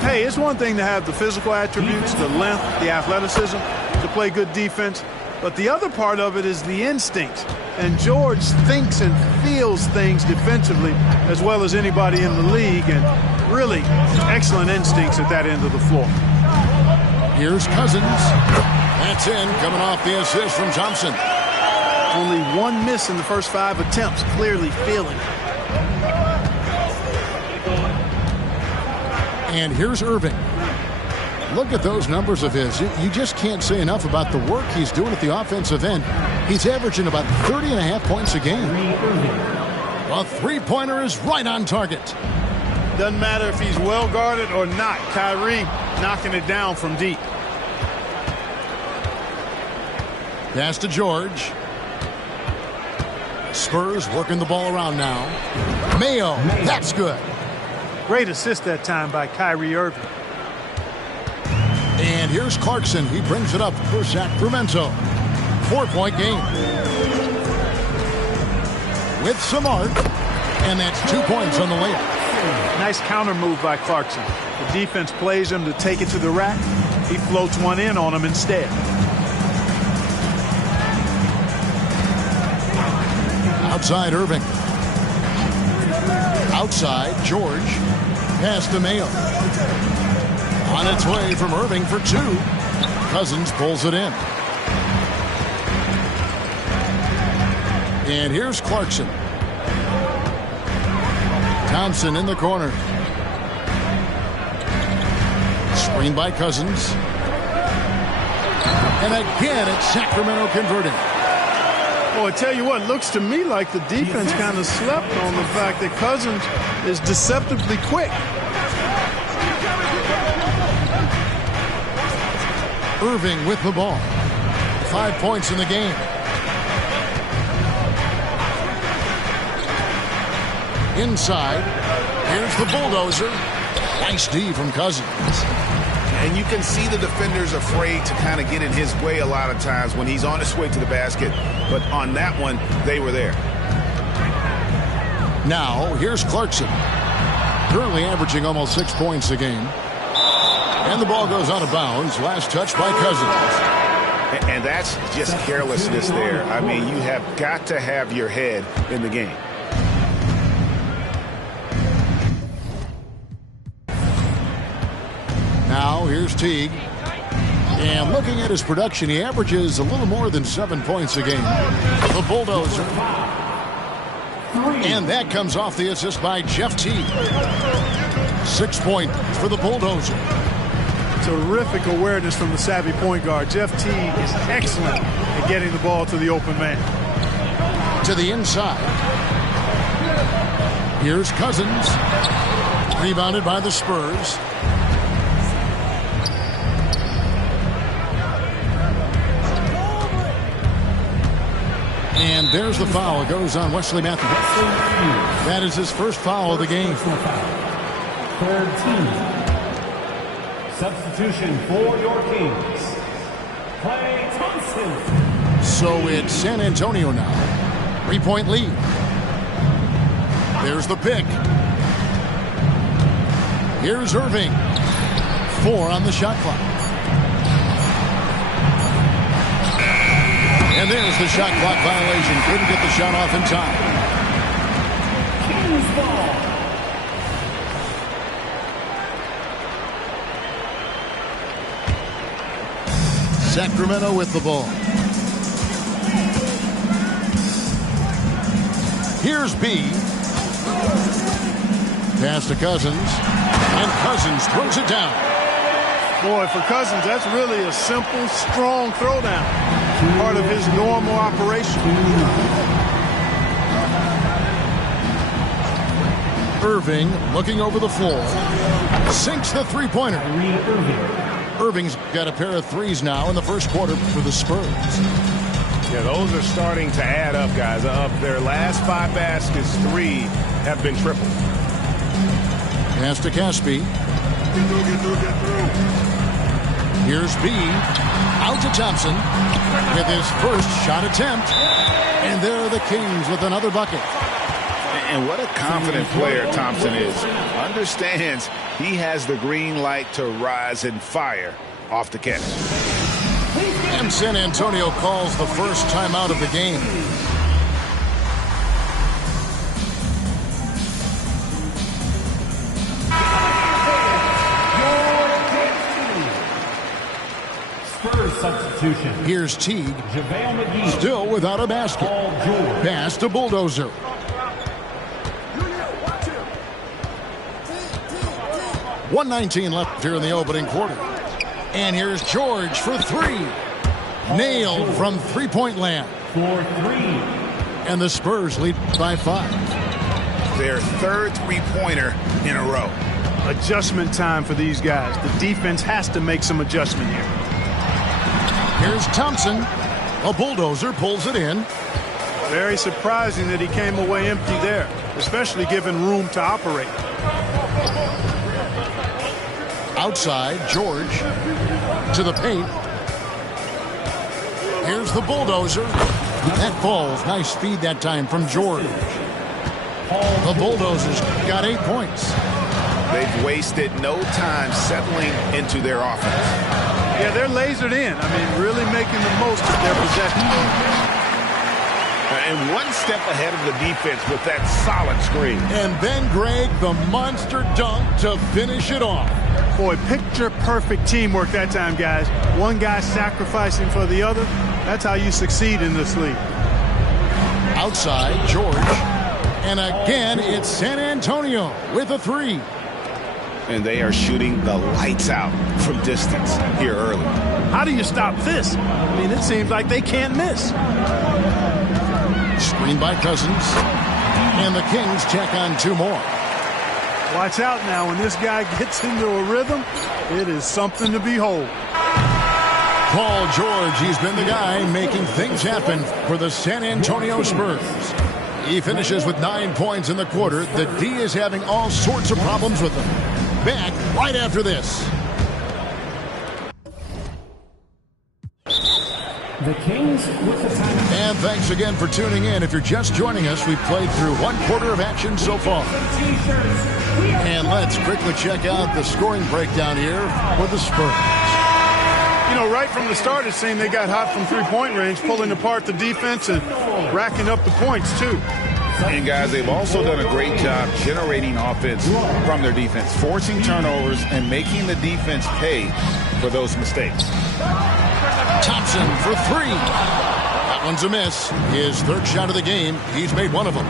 Hey, it's one thing to have the physical attributes, the length, the athleticism, to play good defense. But the other part of it is the instincts. And George thinks and feels things defensively as well as anybody in the league. And really excellent instincts at that end of the floor. Here's Cousins. That's in, coming off the assist from Thompson. Only 1 miss in the first 5 attempts, clearly feeling it. And here's Irving. Look at those numbers of his. You just can't say enough about the work he's doing at the offensive end. He's averaging about 30.5 points a game. A three-pointer is right on target. Doesn't matter if he's well guarded or not. Kyrie knocking it down from deep. Pass to George. Spurs working the ball around now. Mayo, that's good. Great assist that time by Kyrie Irving. And here's Clarkson. He brings it up for Sacramento. 4-point game. With some art. And that's 2 points on the layup. Nice counter move by Clarkson. The defense plays him to take it to the rack. He floats one in on him instead. Outside Irving. Outside George. Pass to Mayo. On its way from Irving for 2. Cousins pulls it in. And here's Clarkson. Thompson in the corner. Screen by Cousins. And again, it's Sacramento converting. Well, I tell you what, looks to me like the defense kind of slept on the fact that Cousins is deceptively quick. Irving with the ball. 5 points in the game. Inside. Here's the bulldozer. Nice D from Cousins. And you can see the defenders afraid to kind of get in his way a lot of times when he's on his way to the basket. But on that one, they were there. Now, here's Clarkson. Currently averaging almost 6 points a game. And the ball goes out of bounds. Last touch by Cousins. And that's just carelessness there. I mean, you have got to have your head in the game. Now, here's Teague. And looking at his production, he averages a little more than 7 points a game. The bulldozer. And that comes off the assist by Jeff Teague. 6 points for the bulldozer. Terrific awareness from the savvy point guard. Jeff Teague is excellent at getting the ball to the open man. To the inside. Here's Cousins. Rebounded by the Spurs. And there's the foul. It goes on Wesley Matthews. That is his first foul of the game. Third team. Substitution for your Kings. Klay Thompson. So it's San Antonio now. 3-point lead. There's the pick. Here's Irving. 4 on the shot clock. And there's the shot clock violation. Couldn't get the shot off in time. Kings ball. Sacramento with the ball. Here's B. Pass to Cousins. And Cousins throws it down. Boy, for Cousins, that's really a simple, strong throwdown. Part of his normal operation. Irving looking over the floor. Sinks the three-pointer. Irving's got a pair of threes now in the first quarter for the Spurs. Yeah, those are starting to add up, guys. Of their last 5 baskets, 3 have been triple. Pass to Caspi. Here's B. Out to Thompson with his first shot attempt. And there are the Kings with another bucket. And what a confident player Thompson is. Understands he has the green light to rise and fire off the catch. And San Antonio calls the first timeout of the game. Spurs substitution. Here's Teague. JaVale McGee. Still without a basket. Pass to Bulldozer. .119 left here in the opening quarter. And here's George for 3. Nailed from three-point land. For 3. And the Spurs lead by 5. Their third three-pointer in a row. Adjustment time for these guys. The defense has to make some adjustment here. Here's Thompson. A Bulldozer pulls it in. Very surprising that he came away empty there, especially given room to operate. Outside, George to the paint. Here's the Bulldozer. That falls. Nice speed that time from George. The Bulldozers got 8 points. They've wasted no time settling into their offense. Yeah, they're lasered in. I mean, really making the most of their possession. And one step ahead of the defense with that solid screen. And then Greg, the monster dunk to finish it off. Boy, picture-perfect teamwork that time, guys. One guy sacrificing for the other. That's how you succeed in this league. Outside, George. And again, it's San Antonio with a 3. And they are shooting the lights out from distance here early. How do you stop this? I mean, it seems like they can't miss. Screen by Cousins. And the Kings check on 2 more. Watch out now. When this guy gets into a rhythm, it is something to behold. Paul George, he's been the guy making things happen for the San Antonio Spurs. He finishes with 9 points in the quarter. The D is having all sorts of problems with him. Back right after this. The Kings with the timeout. And thanks again for tuning in. If you're just joining us, we've played through 1 quarter of action so far. And let's quickly check out the scoring breakdown here for the Spurs. You know, right from the start, it seemed they got hot from three-point range, pulling apart the defense and racking up the points, too. And, guys, they've also done a great job generating offense from their defense, forcing turnovers and making the defense pay for those mistakes. Thompson for 3. That one's a miss. His 3rd shot of the game. He's made 1 of them.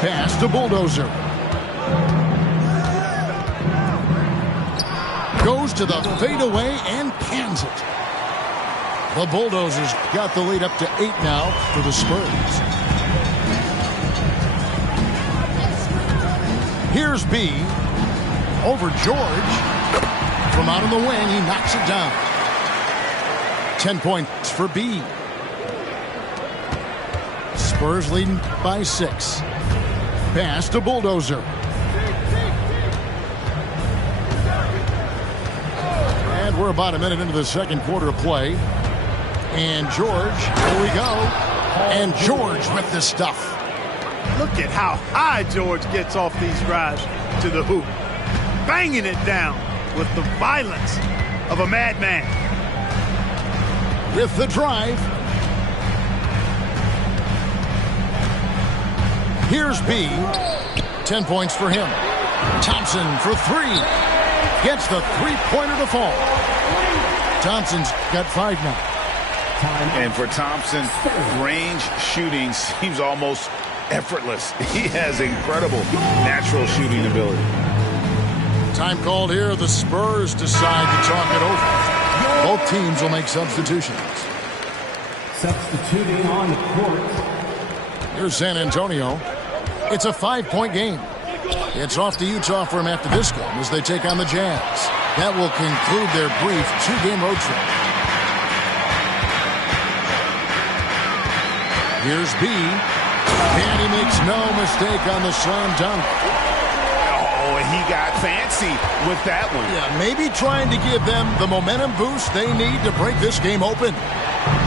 Pass to Bulldozer. Goes to the fadeaway and cans it. The Bulldozers got the lead up to 8 now for the Spurs. Here's B. Over George. From out of the wing, he knocks it down. 10 points for B. Spurs leading by 6. Pass to Bulldozer. And we're about a minute into the second quarter of play. And George, here we go. And George with the stuff. Look at how high George gets off these drives to the hoop. Banging it down with the violence of a madman. With the drive. Here's B. 10 points for him. Thompson for 3. Gets the three-pointer to fall. Thompson's got 5 now. And for Thompson, range shooting seems almost effortless. He has incredible natural shooting ability. Time called here. The Spurs decide to talk it over. Both teams will make substitutions. Substituting on the court. Here's San Antonio. It's a 5-point game. It's off to Utah for him after this game as they take on the Jazz. That will conclude their brief 2-game road trip. Here's B. And he makes no mistake on the slam dunk. Oh, and he got fancy with that one. Yeah, maybe trying to give them the momentum boost they need to break this game open.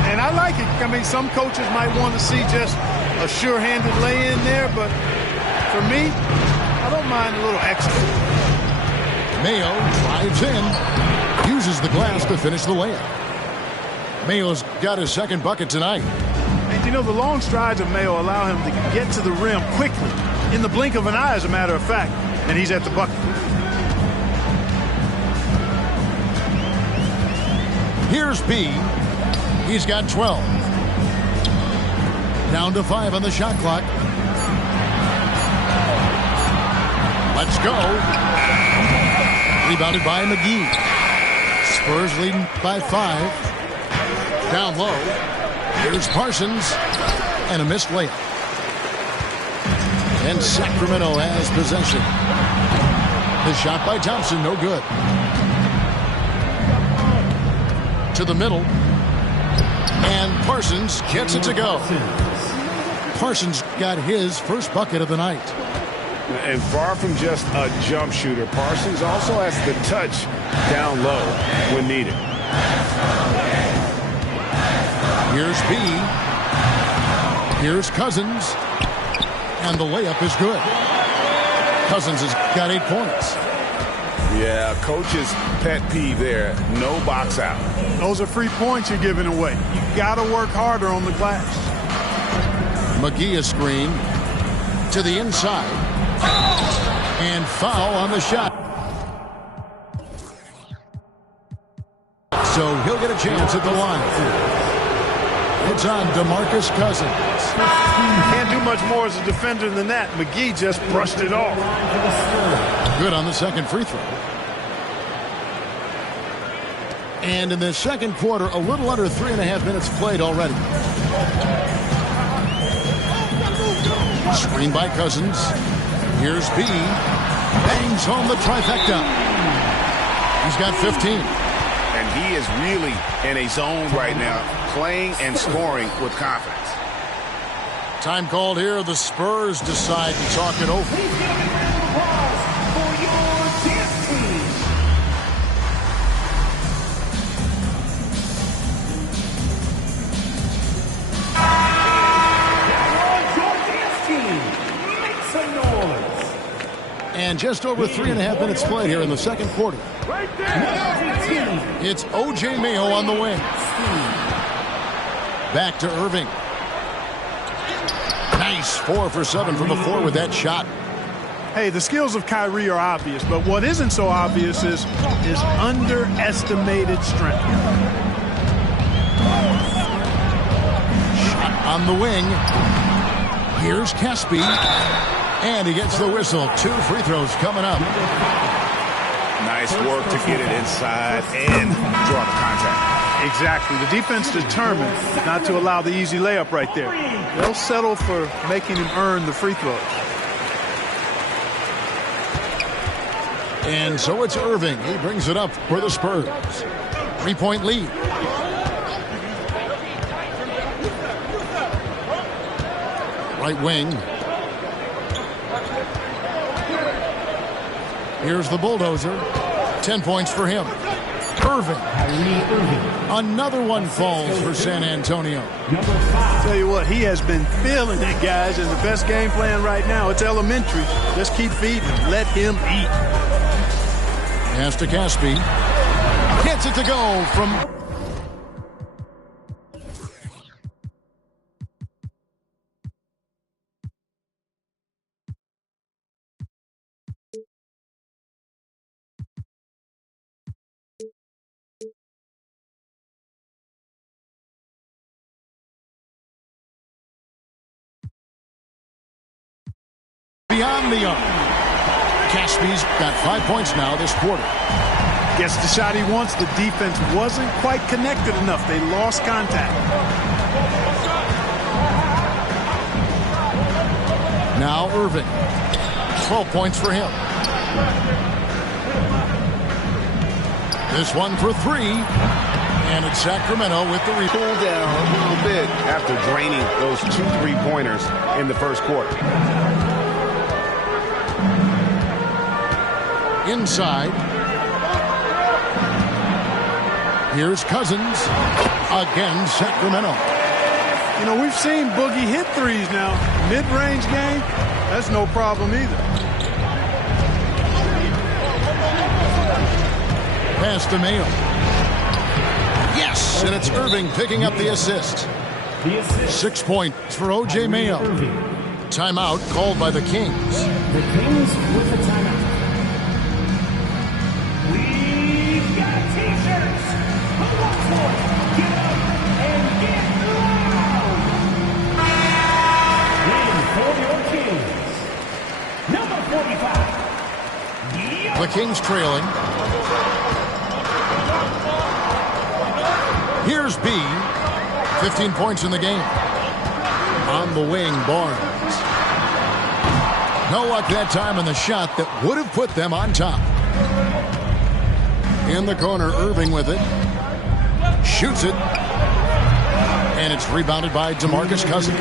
And I like it. I mean, some coaches might want to see just a sure-handed lay-in there, but for me, I don't mind a little extra. Mayo drives in, uses the glass to finish the layup. Mayo's got his second bucket tonight. And you know, the long strides of Mayo allow him to get to the rim quickly, in the blink of an eye, as a matter of fact, and he's at the bucket. Here's B. He's got 12. Down to 5 on the shot clock. Let's go. Rebounded by McGee. Spurs leading by 5. Down low. Here's Parsons. And a missed layup. And Sacramento has possession. The shot by Thompson, no good. To the middle. And Parsons gets it to go. Parsons got his first bucket of the night. And far from just a jump shooter, Parsons also has the touch down low when needed. Here's B. Here's Cousins. And the layup is good. Cousins has got 8 points. Yeah, coach's pet peeve there. No box out. Those are free points you're giving away. You got to work harder on the glass. McGee a screen to the inside. And foul on the shot. So he'll get a chance at the line. It's on DeMarcus Cousins. Can't do much more as a defender than that. McGee just brushed it off. Good on the second free throw. And in the second quarter, a little under 3.5 minutes played already. Screen by Cousins. Here's B. Bangs home the trifecta. He's got 15. And he is really in a zone right now, playing and scoring with confidence. Time called here. The Spurs decide to talk it over. Please give a round of applause for your dance team. And just over 3.5 minutes played here in the second quarter. It's O.J. Mayo on the wing. Back to Irving. Nice 4 for 7 from the floor with that shot. Hey, the skills of Kyrie are obvious, but what isn't so obvious is his underestimated strength. Shot on the wing. Here's Caspi. And he gets the whistle. 2 free throws coming up. Nice work to get it inside and draw the contact. Exactly. The defense determined not to allow the easy layup right there. They'll settle for making him earn the free throws. And so it's Irving. He brings it up for the Spurs. 3-point lead. Right wing. Here's the bulldozer. 10 points for him. Irving. Another one falls for San Antonio. Tell you what, he has been feeling it, guys, and the best game plan right now, it's elementary. Just keep feeding him. Let him eat. Pass to Caspi. Gets it to go from... beyond the arc. Caspi's got 5 points now this quarter. Gets the shot he wants. The defense wasn't quite connected enough. They lost contact. Now Irving. 12 points for him. This one for three. And it's Sacramento with the rebound. Cool down a little bit after draining those 2 3-pointers in the first quarter. Inside. Here's Cousins. Again, Sacramento. You know, we've seen Boogie hit threes now. Mid-range game, that's no problem either. Pass to Mayo. Yes, and it's Irving picking up the assist. 6 points for O.J. Mayo. Timeout called by the Kings. The Kings with a timeout. We've got t-shirts. Who wants one? Get up and get loud. In for your Kings, number 45. The Kings trailing. Here's B. 15 points in the game. On the wing, Barnes. No luck that time on the shot that would have put them on top. In the corner, Irving with it. Shoots it. And it's rebounded by DeMarcus Cousins.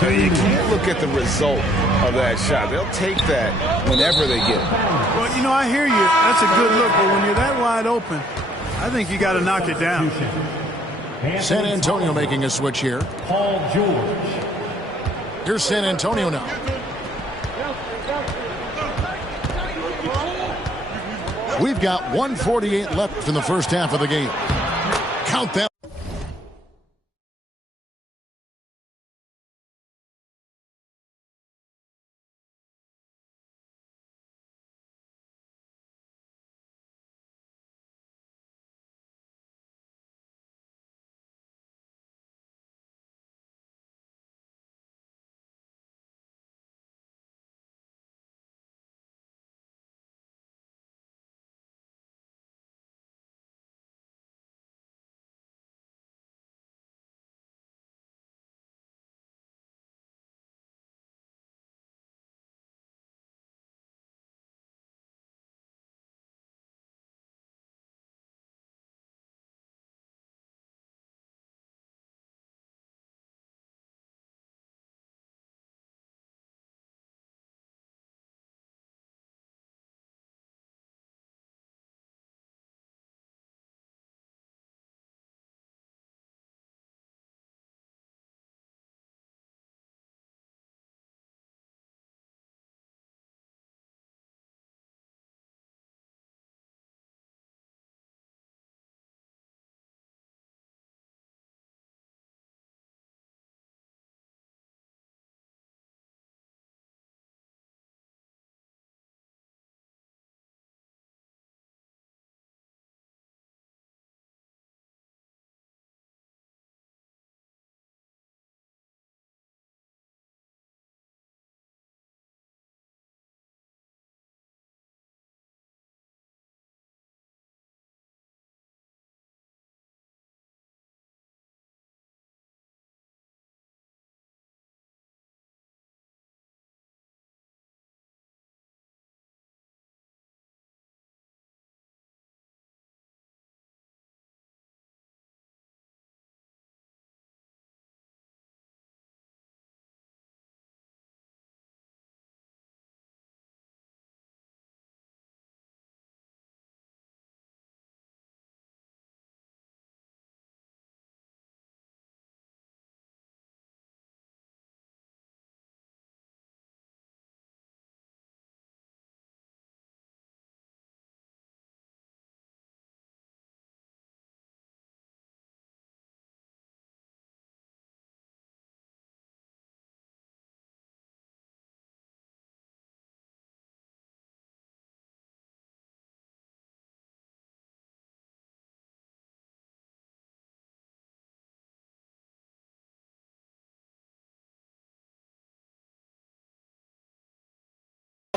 So you can't look at the result of that shot. They'll take that whenever they get it. Well, you know, I hear you. That's a good look, but when you're that wide open, I think you got to knock it down. San Antonio making a switch here. Paul George. Here's San Antonio now. We've got 1:48 left in the first half of the game. Count them.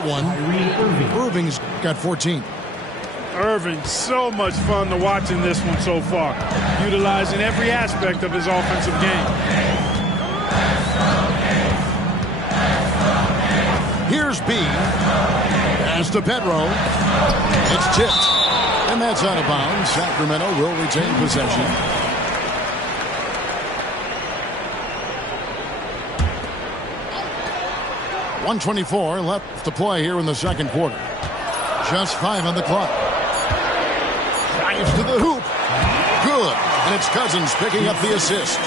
one. Irving's got 14. Irving, so much fun to watch in this one so far, utilizing every aspect of his offensive game. Here's B. Pass to Pedro. It's tipped. And that's out of bounds. Sacramento will retain possession. .124 left to play here in the second quarter. Just 5 on the clock. Drives to the hoop. Good. And it's Cousins picking up the assist.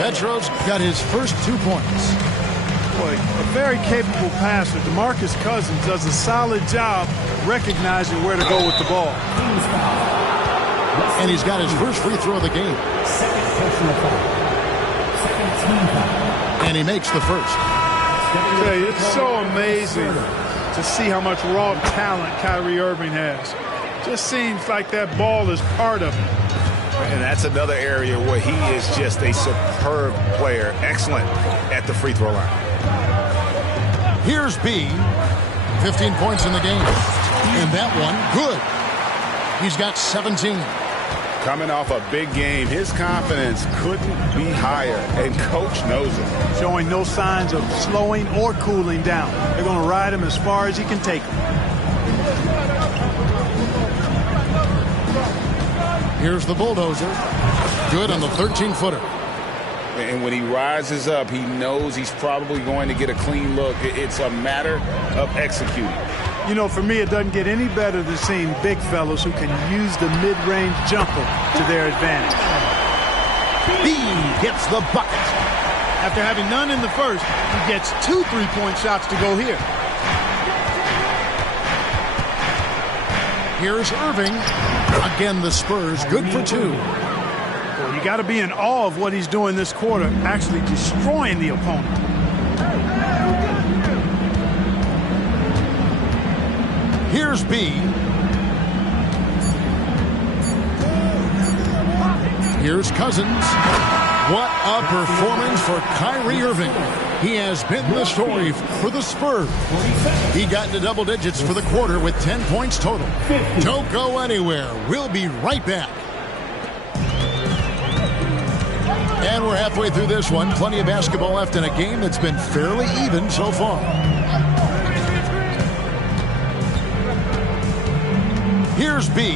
Petro's got his first 2 points. Boy, a very capable passer. DeMarcus Cousins does a solid job recognizing where to go with the ball. And he's got his first free throw of the game. And he makes the first. It's so amazing to see how much raw talent Kyrie Irving has. Just seems like that ball is part of it. And that's another area where he is just a superb player. Excellent at the free throw line. Here's B. 15 points in the game. And that one, good. He's got 17. Coming off a big game, his confidence couldn't be higher, and coach knows it. Showing no signs of slowing or cooling down. They're going to ride him as far as he can take him. Here's the bulldozer. Good on the 13-footer. And when he rises up, he knows he's probably going to get a clean look. It's a matter of executing. You know, for me, it doesn't get any better than seeing big fellas who can use the mid-range jumper to their advantage. B gets the bucket. After having none in the first, he gets 2 3-point shots to go here. Here's Irving. Again, the Spurs good for 2. Well, you got to be in awe of what he's doing this quarter, actually destroying the opponent. Here's B. Here's Cousins. What a performance for Kyrie Irving. He has been the story for the Spurs. He got into double digits for the quarter with 10 points total. Don't go anywhere. We'll be right back. And we're halfway through this one. Plenty of basketball left in a game that's been fairly even so far. Here's B.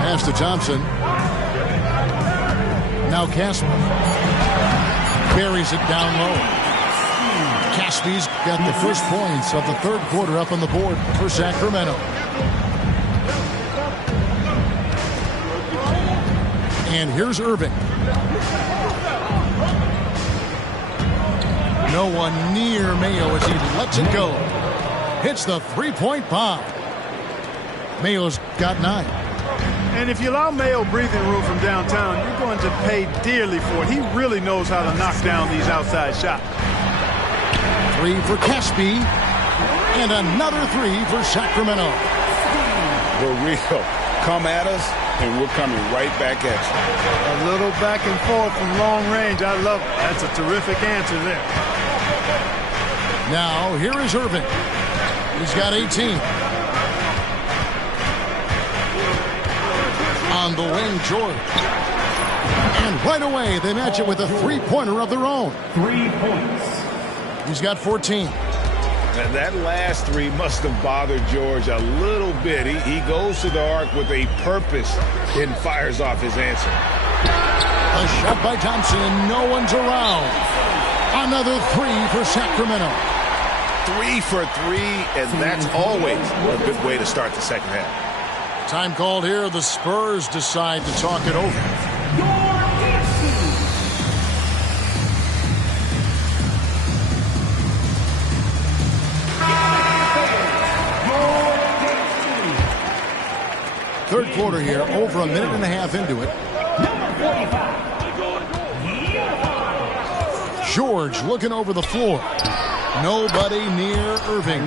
Pass to Thompson. Now Caspi. Buries it down low. Caspi's got the first points of the third quarter up on the board for Sacramento. And here's Irving. No one near Mayo as he lets it go. Hits the three-point bomb. Mayo's got 9. And if you allow Mayo breathing room from downtown, you're going to pay dearly for it. He really knows how to knock down these outside shots. 3 for Caspi. And another 3 for Sacramento. We're real. Come at us, and we're coming right back at you. A little back and forth from long range. I love it. That's a terrific answer there. Now, here is Irving. He's got 18. On the wing, George. And right away, they match it with a three-pointer of their own. 3 points. He's got 14. And that last 3 must have bothered George a little bit. He goes to the arc with a purpose and fires off his answer. A shot by Thompson, and no one's around. Another 3 for Sacramento. 3 for 3, and that's always a good way to start the second half. Time called here. The Spurs decide to talk it over. Third quarter here, over a minute and a half into it. George looking over the floor. Nobody near Irving.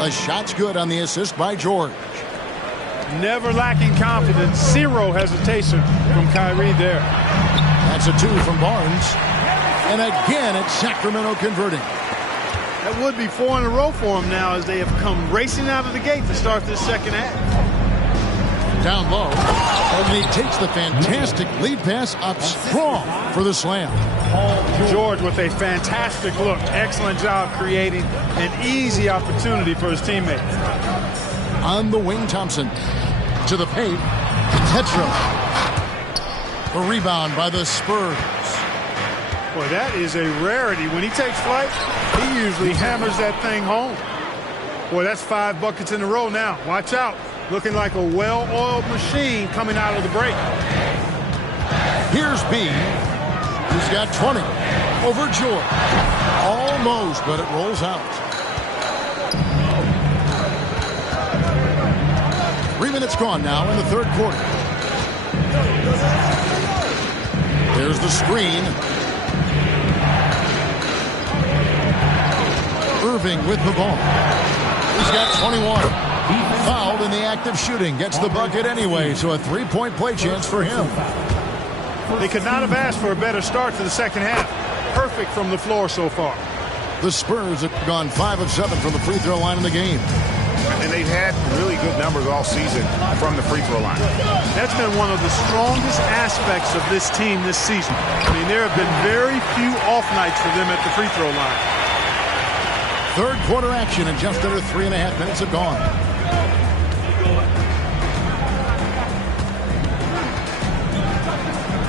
A shot's good on the assist by George. Never lacking confidence. 0 hesitation from Kyrie there. That's a 2 from Barnes. And again, it's Sacramento converting. That would be 4 in a row for him now as they have come racing out of the gate to start this second half. Down low, and he takes the fantastic lead pass up strong for the slam. George with a fantastic look. Excellent job creating an easy opportunity for his teammate. On the wing, Thompson to the paint. Tetro. A rebound by the Spurs. Boy, that is a rarity. When he takes flight, he usually hammers that thing home. Boy, that's 5 buckets in a row now. Watch out. Looking like a well-oiled machine coming out of the break. Here's B. He's got 20 over George. Almost, but it rolls out. 3 minutes gone now in the third quarter. There's the screen. Irving with the ball. He's got 21. Fouled in the act of shooting. Gets the bucket anyway, so a 3-point play chance for him. They could not have asked for a better start to the second half. Perfect from the floor so far. The Spurs have gone 5 of 7 from the free throw line in the game. And they've had really good numbers all season from the free throw line. That's been one of the strongest aspects of this team this season. I mean, there have been very few off nights for them at the free throw line. Third quarter action, and just under 3.5 minutes have gone.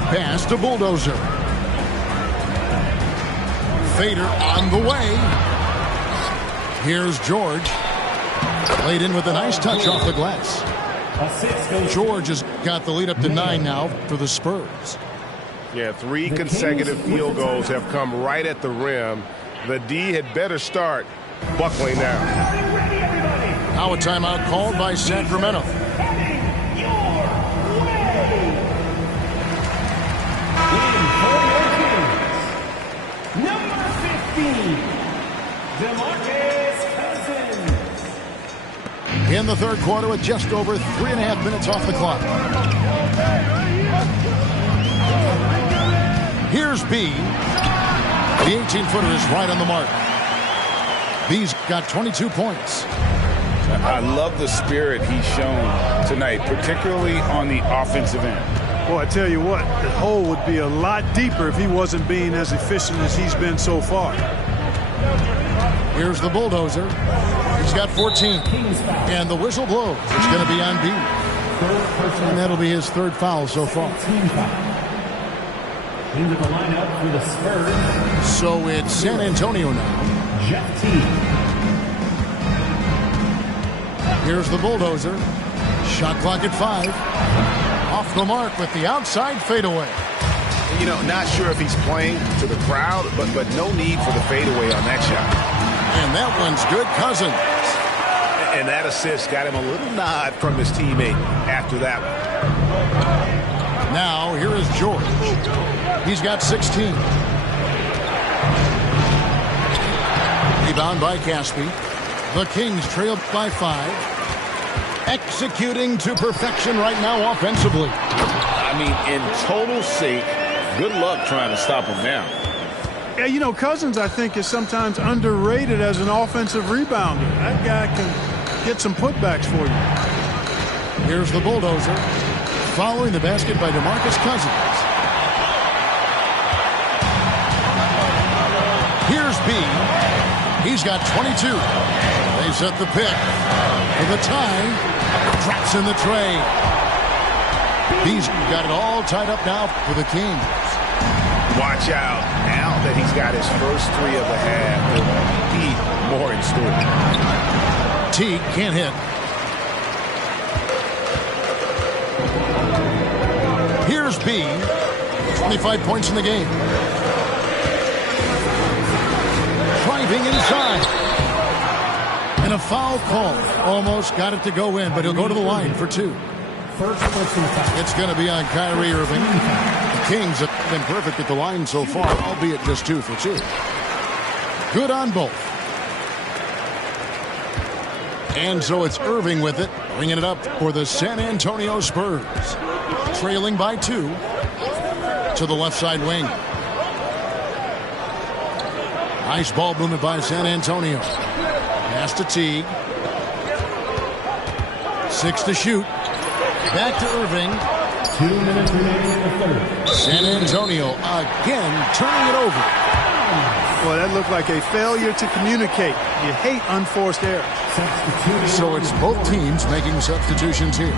Pass to Bulldozer. Fader on the way. Here's George. Laid in with a nice touch off the glass. George has got the lead up to 9 now for the Spurs. Yeah, 3 consecutive field goals have come right at the rim. The D had better start buckling now. Now a timeout called by Sacramento. Number 15, DeMarcus Cousins. In the third quarter with just over 3.5 minutes off the clock. Here's B. The 18-footer is right on the mark. B's got 22 points. I love the spirit he's shown tonight, particularly on the offensive end. Boy, I tell you what, the hole would be a lot deeper if he wasn't being as efficient as he's been so far. Here's the Bulldozer. He's got 14. And the whistle blows. It's going to be on B. And that'll be his third foul so far. Into the lineup for the Spurs. So it's San Antonio now. Jeff T. Here's the Bulldozer. Shot clock at 5. Off the mark with the outside fadeaway. You know, not sure if he's playing to the crowd, but no need for the fadeaway on that shot. And that one's good. Cousins. And that assist got him a little nod from his teammate after that one. Now, here is George. He's got 16. Rebound by Caspi. The Kings trail by 5. Executing to perfection right now offensively. I mean, in total sync. Good luck trying to stop him now. Yeah, you know, Cousins, I think, is sometimes underrated as an offensive rebounder. That guy can get some putbacks for you. Here's the Bulldozer. Following the basket by DeMarcus Cousins. Here's B. He's got 22. They set the pick. For the tie. Drops in the tray. B's got it all tied up now for the Kings. Watch out. Now that he's got his first 3 of the half, there'll be more in store. Teague can't hit. Here's B. 25 points in the game. Driving inside. And a foul call. Almost got it to go in, but he'll go to the line for 2. It's going to be on Kyrie Irving. The Kings have been perfect at the line so far, albeit just 2 for 2. Good on both. And so it's Irving with it, bringing it up for the San Antonio Spurs. Trailing by 2 to the left side wing. Nice ball movement by San Antonio. Pass to Teague. 6 to shoot. Back to Irving. 2 minutes remaining in the third. San Antonio again turning it over. Well, that looked like a failure to communicate. You hate unforced errors. So it's both teams making substitutions here.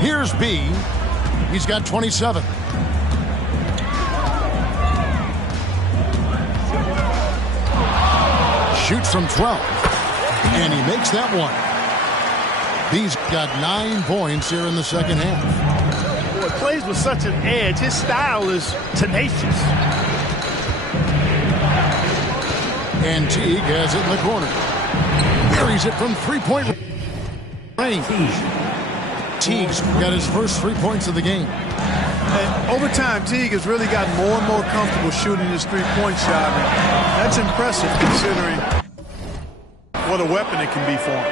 Here's B. He's got 27. Shoots from 12. And he makes that one. B's got 9 points here in the second half. Boy, plays with such an edge. His style is tenacious. And Teague has it in the corner. Buries it from three-point range. Teague's got his first 3 points of the game. And over time, Teague has really gotten more and more comfortable shooting his three-point shot. And that's impressive considering what a weapon it can be for him.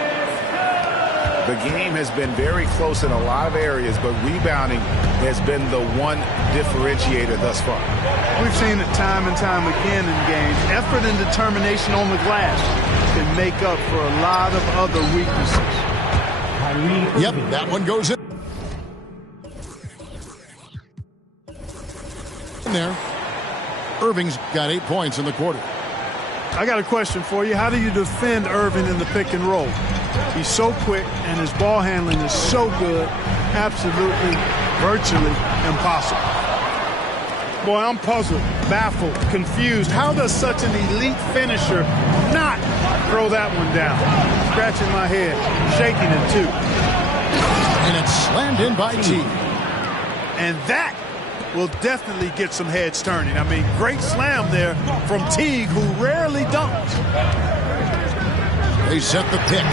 The game has been very close in a lot of areas, but rebounding has been the one differentiator thus far. We've seen it time and time again in games. Effort and determination on the glass can make up for a lot of other weaknesses. Yep, that one goes in there. Irving's got 8 points in the quarter. I got a question for you. How do you defend Irving in the pick and roll? He's so quick and his ball handling is so good, absolutely, virtually impossible. Boy, I'm puzzled, baffled, confused. How does such an elite finisher not throw that one down? Scratching my head, shaking it too. And it's slammed in by Teague. And that will definitely get some heads turning. I mean, great slam there from Teague, who rarely dunks. They set the pick.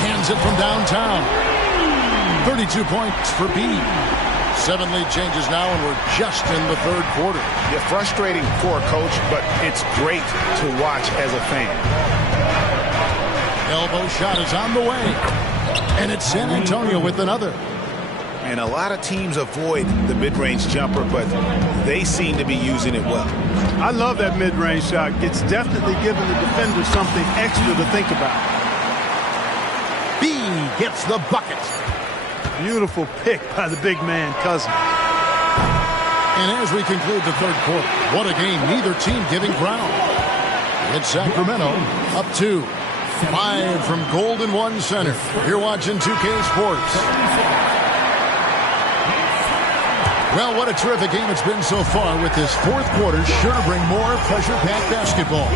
Hands it from downtown. 32 points for B. 7 lead changes now, and we're just in the third quarter. Yeah, frustrating for a coach, but it's great to watch as a fan. Elbow shot is on the way. And it's San Antonio with another. And a lot of teams avoid the mid-range jumper, but they seem to be using it well. I love that mid-range shot. It's definitely giving the defender something extra to think about. B gets the bucket. Beautiful pick by the big man, Cousins. And as we conclude the third quarter, what a game, neither team giving ground. It's Sacramento up 2. 5 from Golden One Center. You're watching 2K Sports. Well, what a terrific game it's been so far, with this fourth quarter sure to bring more pressure-packed basketball.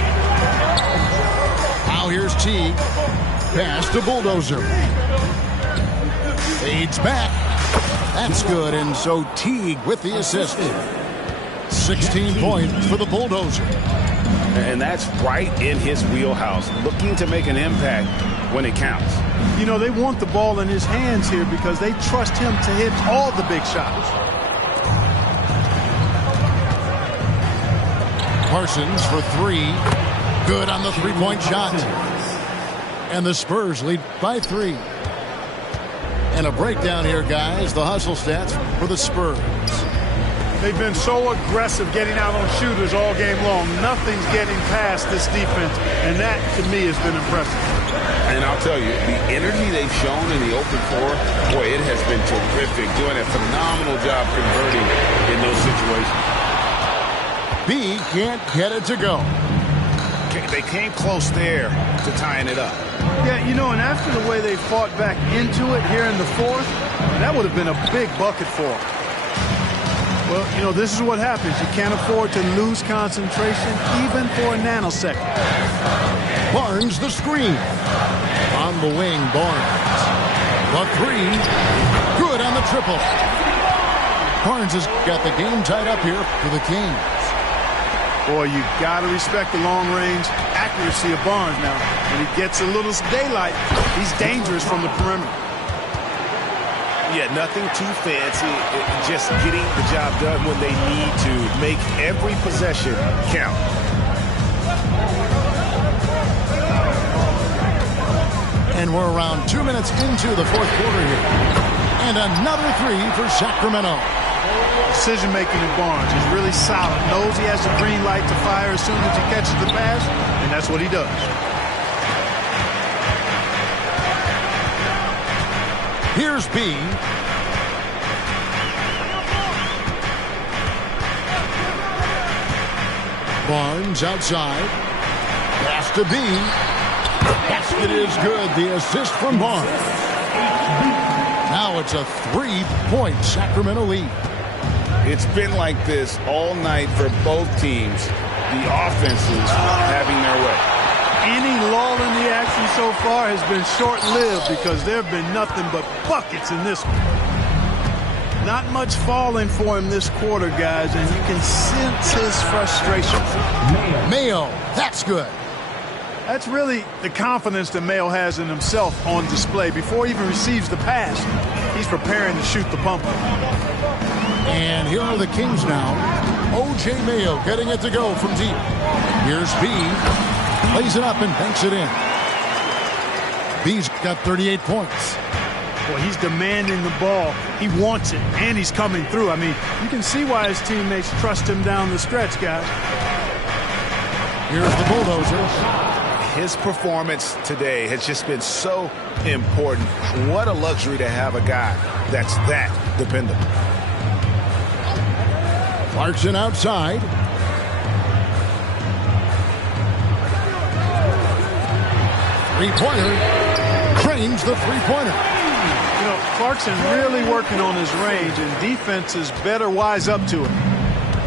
Now here's Teague. Pass to Bulldozer. Fades back. That's good, and so Teague with the assist. 16 points for the Bulldozer. And that's right in his wheelhouse, looking to make an impact when it counts. You know, they want the ball in his hands here because they trust him to hit all the big shots. Parsons for 3. Good on the three-point shot. And the Spurs lead by 3. And a breakdown here, guys. The hustle stats for the Spurs. They've been so aggressive getting out on shooters all game long. Nothing's getting past this defense, and that, to me, has been impressive. And I'll tell you, the energy they've shown in the open floor, boy, it has been terrific, doing a phenomenal job converting in those situations. B can't get it to go. They came close there to tying it up. Yeah, you know, and after the way they fought back into it here in the fourth, that would have been a big bucket for them. Well, you know, this is what happens. You can't afford to lose concentration even for a nanosecond. Barnes the screen. On the wing, Barnes. The 3. Good on the triple. Barnes has got the game tied up here for the Kings. Boy, you got to respect the long-range accuracy of Barnes now. When he gets a little daylight, he's dangerous from the perimeter. Yeah, nothing too fancy, just getting the job done when they need to. Make every possession count. And we're around 2 minutes into the fourth quarter here. And another three for Sacramento. Decision-making in Barnes is really solid. Knows he has the green light to fire as soon as he catches the pass, and that's what he does. Here's B. Barnes outside. Pass to B. Basket is good. The assist from Barnes. Now it's a 3-point Sacramento lead. It's been like this all night for both teams. The offenses having their way. Any lull in the action so far has been short-lived because there have been nothing but buckets in this one. Not much falling for him this quarter, guys, and you can sense his frustration. Mayo, that's good. That's really the confidence that Mayo has in himself on display. Before he even receives the pass, he's preparing to shoot the pump. And here are the Kings now. O.J. Mayo getting it to go from deep. Here's B. Lays it up and banks it in. B's got 38 points. Boy, he's demanding the ball. He wants it, and he's coming through. I mean, you can see why his teammates trust him down the stretch, guys. Here's the Bulldozers. His performance today has just been so important. What a luxury to have a guy that's that dependable. Clarkson outside. Three-pointer. Cranes the three-pointer. You know, Clarkson really working on his range, and defenses better wise up to it.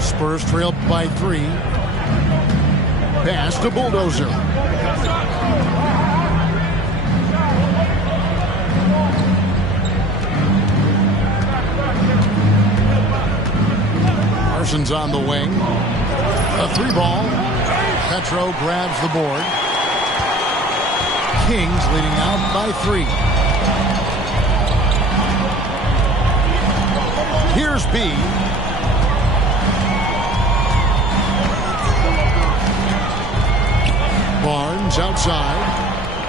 Spurs trail by 3. Pass to Bulldozer. Parsons on the wing. A 3-ball. Petro grabs the board. Kings leading out by 3. Here's B. Barnes outside.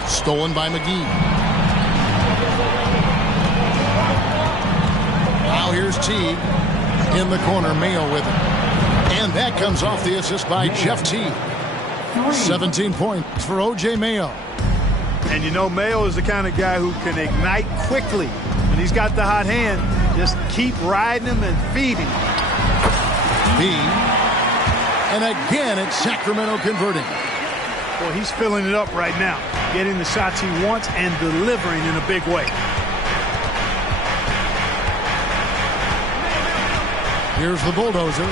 Stolen by McGee. Now here's Teague. In the corner, Mayo with it. And that comes off the assist by Jeff Teague. 17 points for O.J. Mayo. And you know, Mayo is the kind of guy who can ignite quickly. When he's got the hot hand, just keep riding him and feeding him. B. And again, it's Sacramento converting. Well, he's filling it up right now, getting the shots he wants and delivering in a big way. Here's the Bulldozer.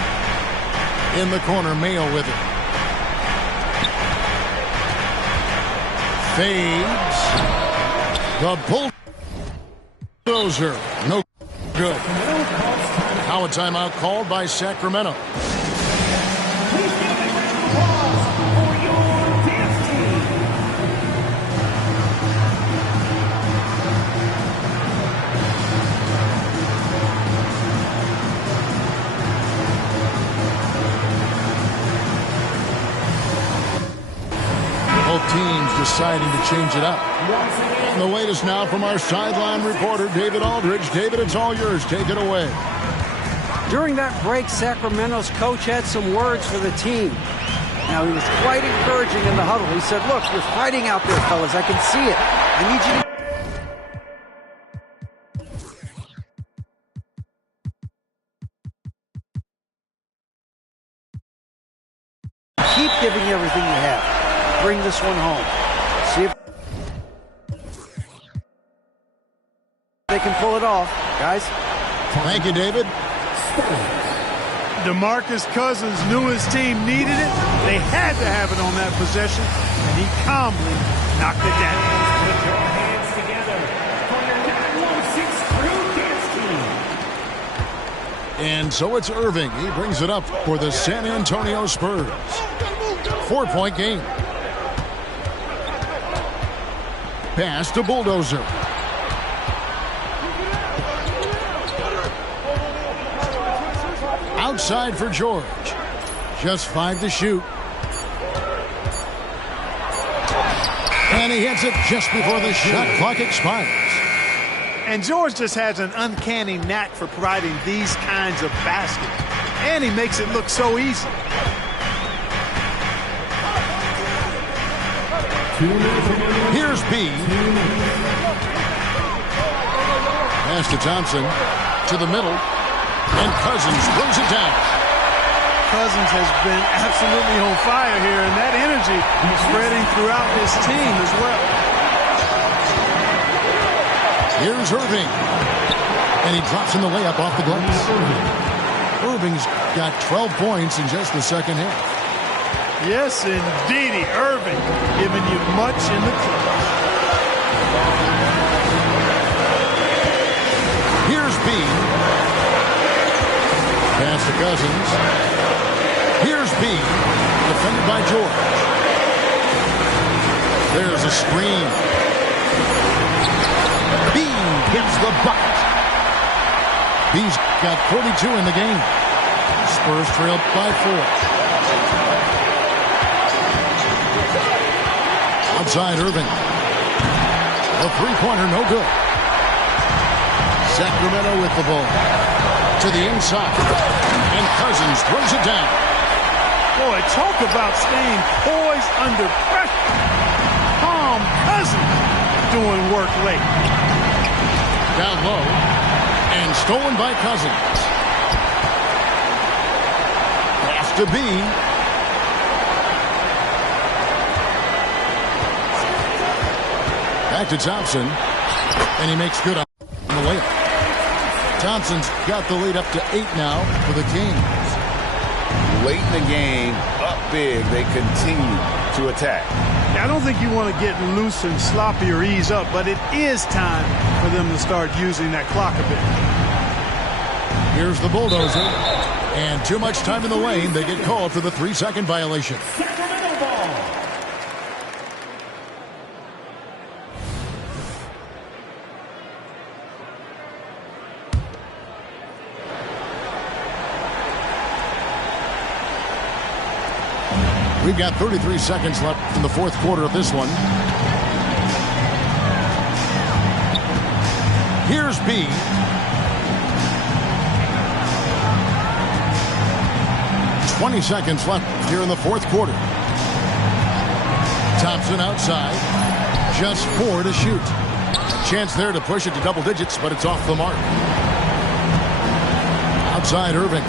In the corner, Mayo with it. Fades. The Bulldozer. No good. Now a timeout called by Sacramento. Both teams deciding to change it up. And the latest now from our sideline reporter, David Aldridge. David, it's all yours. Take it away. During that break, Sacramento's coach had some words for the team. Now, he was quite encouraging in the huddle. He said, look, you're fighting out there, fellas. I can see it. I need you to... keep giving everything you have. Bring this one home. See if they can pull it off, guys. Thank you, David. DeMarcus Cousins knew his team needed it. They had to have it on that possession, and he calmly knocked it down. Put your hands together for your 916 Crew Dance Team. And so it's Irving. He brings it up for the San Antonio Spurs. 4-point game. Pass to Bulldozer. Outside for George. Just 5 to shoot. And he hits it just before the shot clock expires. And George just has an uncanny knack for providing these kinds of baskets. And he makes it look so easy. Here's B. Pass to Thompson. To the middle. And Cousins throws it down. Cousins has been absolutely on fire here, and that energy is spreading throughout his team as well. Here's Irving. And he drops in the layup off the glass. Irving's got 12 points in just the second half. Yes, indeedy. Irving giving you much in the clutch. Here's B. Pass to Cousins. Here's B. Defended by George. There's a screen. B hits the bucket. B's got 42 in the game. Spurs trail by 4. Outside Irving. A three-pointer, no good. Sacramento with the ball. To the inside. And Cousins throws it down. Boy, talk about staying poised under pressure. Calm Cousins doing work late. Down low. And stolen by Cousins. Pass to B. Back to Thompson. And he makes good on the layup. Thompson's got the lead up to 8 now for the Kings. Late in the game, up big, they continue to attack. I don't think you want to get loose and sloppy or ease up, but it is time for them to start using that clock a bit. Here's the bulldozer. And too much time in the lane. They get called for the 3-second violation. Sacramento ball. We've got 33 seconds left in the fourth quarter of this one. Here's B. $20 seconds left here in the fourth quarter. Thompson outside. Just 4 to shoot. Chance there to push it to double digits, but it's off the mark. Outside Irving.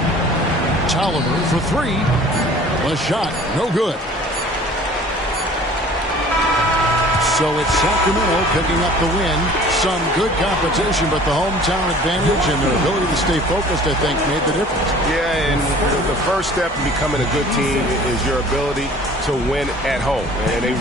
Tolliver for 3. A shot, no good. So it's Sacramento picking up the win. Some good competition, but the hometown advantage and their ability to stay focused, I think, made the difference. Yeah, and the first step in becoming a good team is your ability to win at home. And they...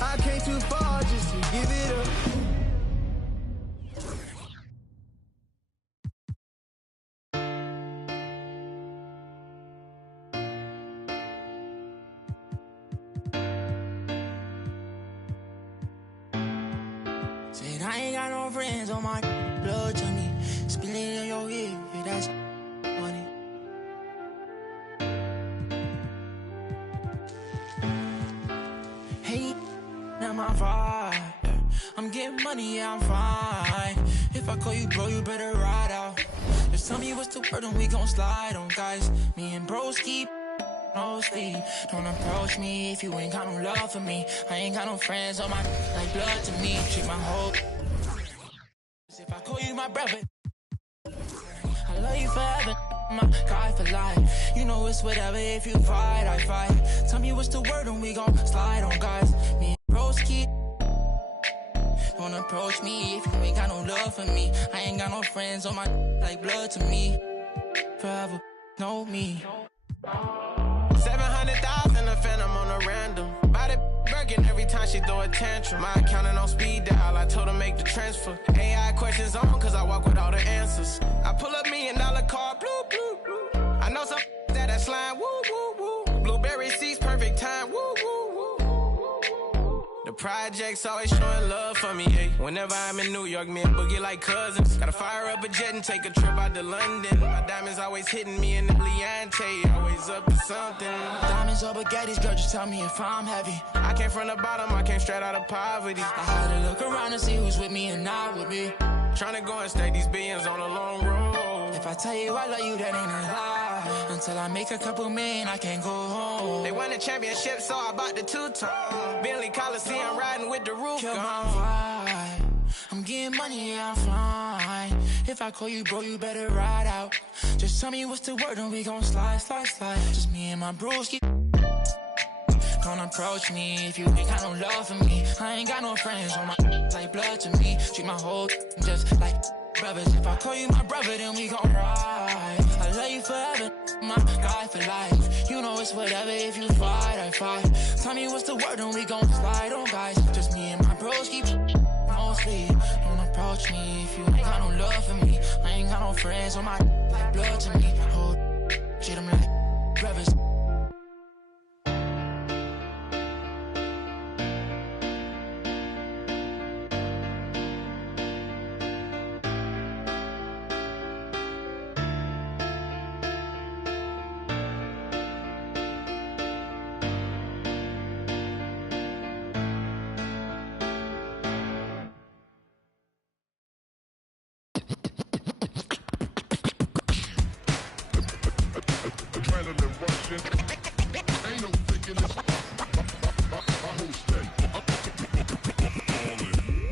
I came too far just to give it up. Said I ain't got no friends on my blood to me. Spill it on your head, yeah, that's money. Hey, not my vibe. I'm getting money, yeah, I'm fine. If I call you bro, you better ride out. Just tell me what's the word and we gon' slide on, guys. Me and bros keep no sleep. Don't approach me if you ain't got no love for me. I ain't got no friends on my like blood to me. Treat my whole. If I call you my brother, I love you forever. My guy for life. You know it's whatever. If you fight, I fight. Tell me what's the word and we gon' slide on, guys. Me and bros keep. Don't approach me if you ain't got no love for me. I ain't got no friends on my like blood to me. Forever, know me. 700,000 a phantom on a random. Body working every time she throw a tantrum. My accountant on speed dial, I told her make the transfer. AI questions on, cause I walk with all the answers. I pull up $1 million car, blue, blue, blue. I know some that slime, woo, woo, woo. Blueberry seats, perfect time, woo, woo, woo. The projects always showing love for me, hey. Whenever I'm in New York, me and Boogie like cousins. Gotta fire up a jet and take a trip out to London. My diamonds always hitting me in the Leante, always up to something. Diamonds or baguettes, girl, just tell me if I'm heavy. I came from the bottom, I came straight out of poverty. I had to look around and see who's with me and not with me. Tryna go and stack these billions on a long road. If I tell you I love you, that ain't a lie. Until I make a couple million, I can't go home. They won the championship, so I bought the two-tone. Bentley Coliseum riding with the roof Kill gone. my vibe. I'm getting money, yeah, I'm fine. If I call you, bro, you better ride out. Just tell me what's the word and we gon' slide, slide, slide. Just me and my broski. Don't approach me if you ain't got no love for me. I ain't got no friends on my like blood to me. Treat my whole just like brothers. If I call you my brother, then we gon' ride. I love you forever, my guy for life. You know it's whatever, if you fight, I fight. Tell me what's the word and we gon' slide on, guys. Just me and my bros keep no sleep. Don't approach me if you ain't got no love for me. I ain't got no friends on my like blood to me. Whole treat them like brothers.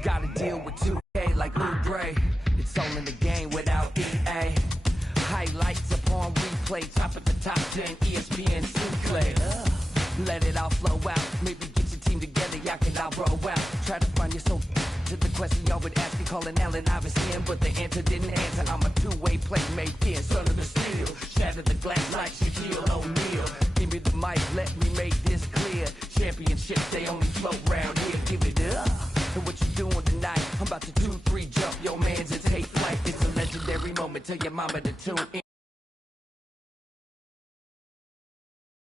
Gotta deal with 2K like Oubre. It's all in the game without EA. Highlights upon replay, top of the top 10, ESPN Sinclair. Let it all flow out. Maybe get your team together, y'all can all roll out. Try to find your soul to the question y'all would ask me, calling Allen Iverson, but the answer didn't answer. I'm a two-way playmaker, son of the steel. Shatter the glass like Shaquille O'Neal. Give me the mic, let me make this clear. Championships, they only float round here. Give it up. And what you doing tonight? I'm about to 2-3 jump. Yo, man's it's hate flight. It's a legendary moment. Tell your mama to tune in.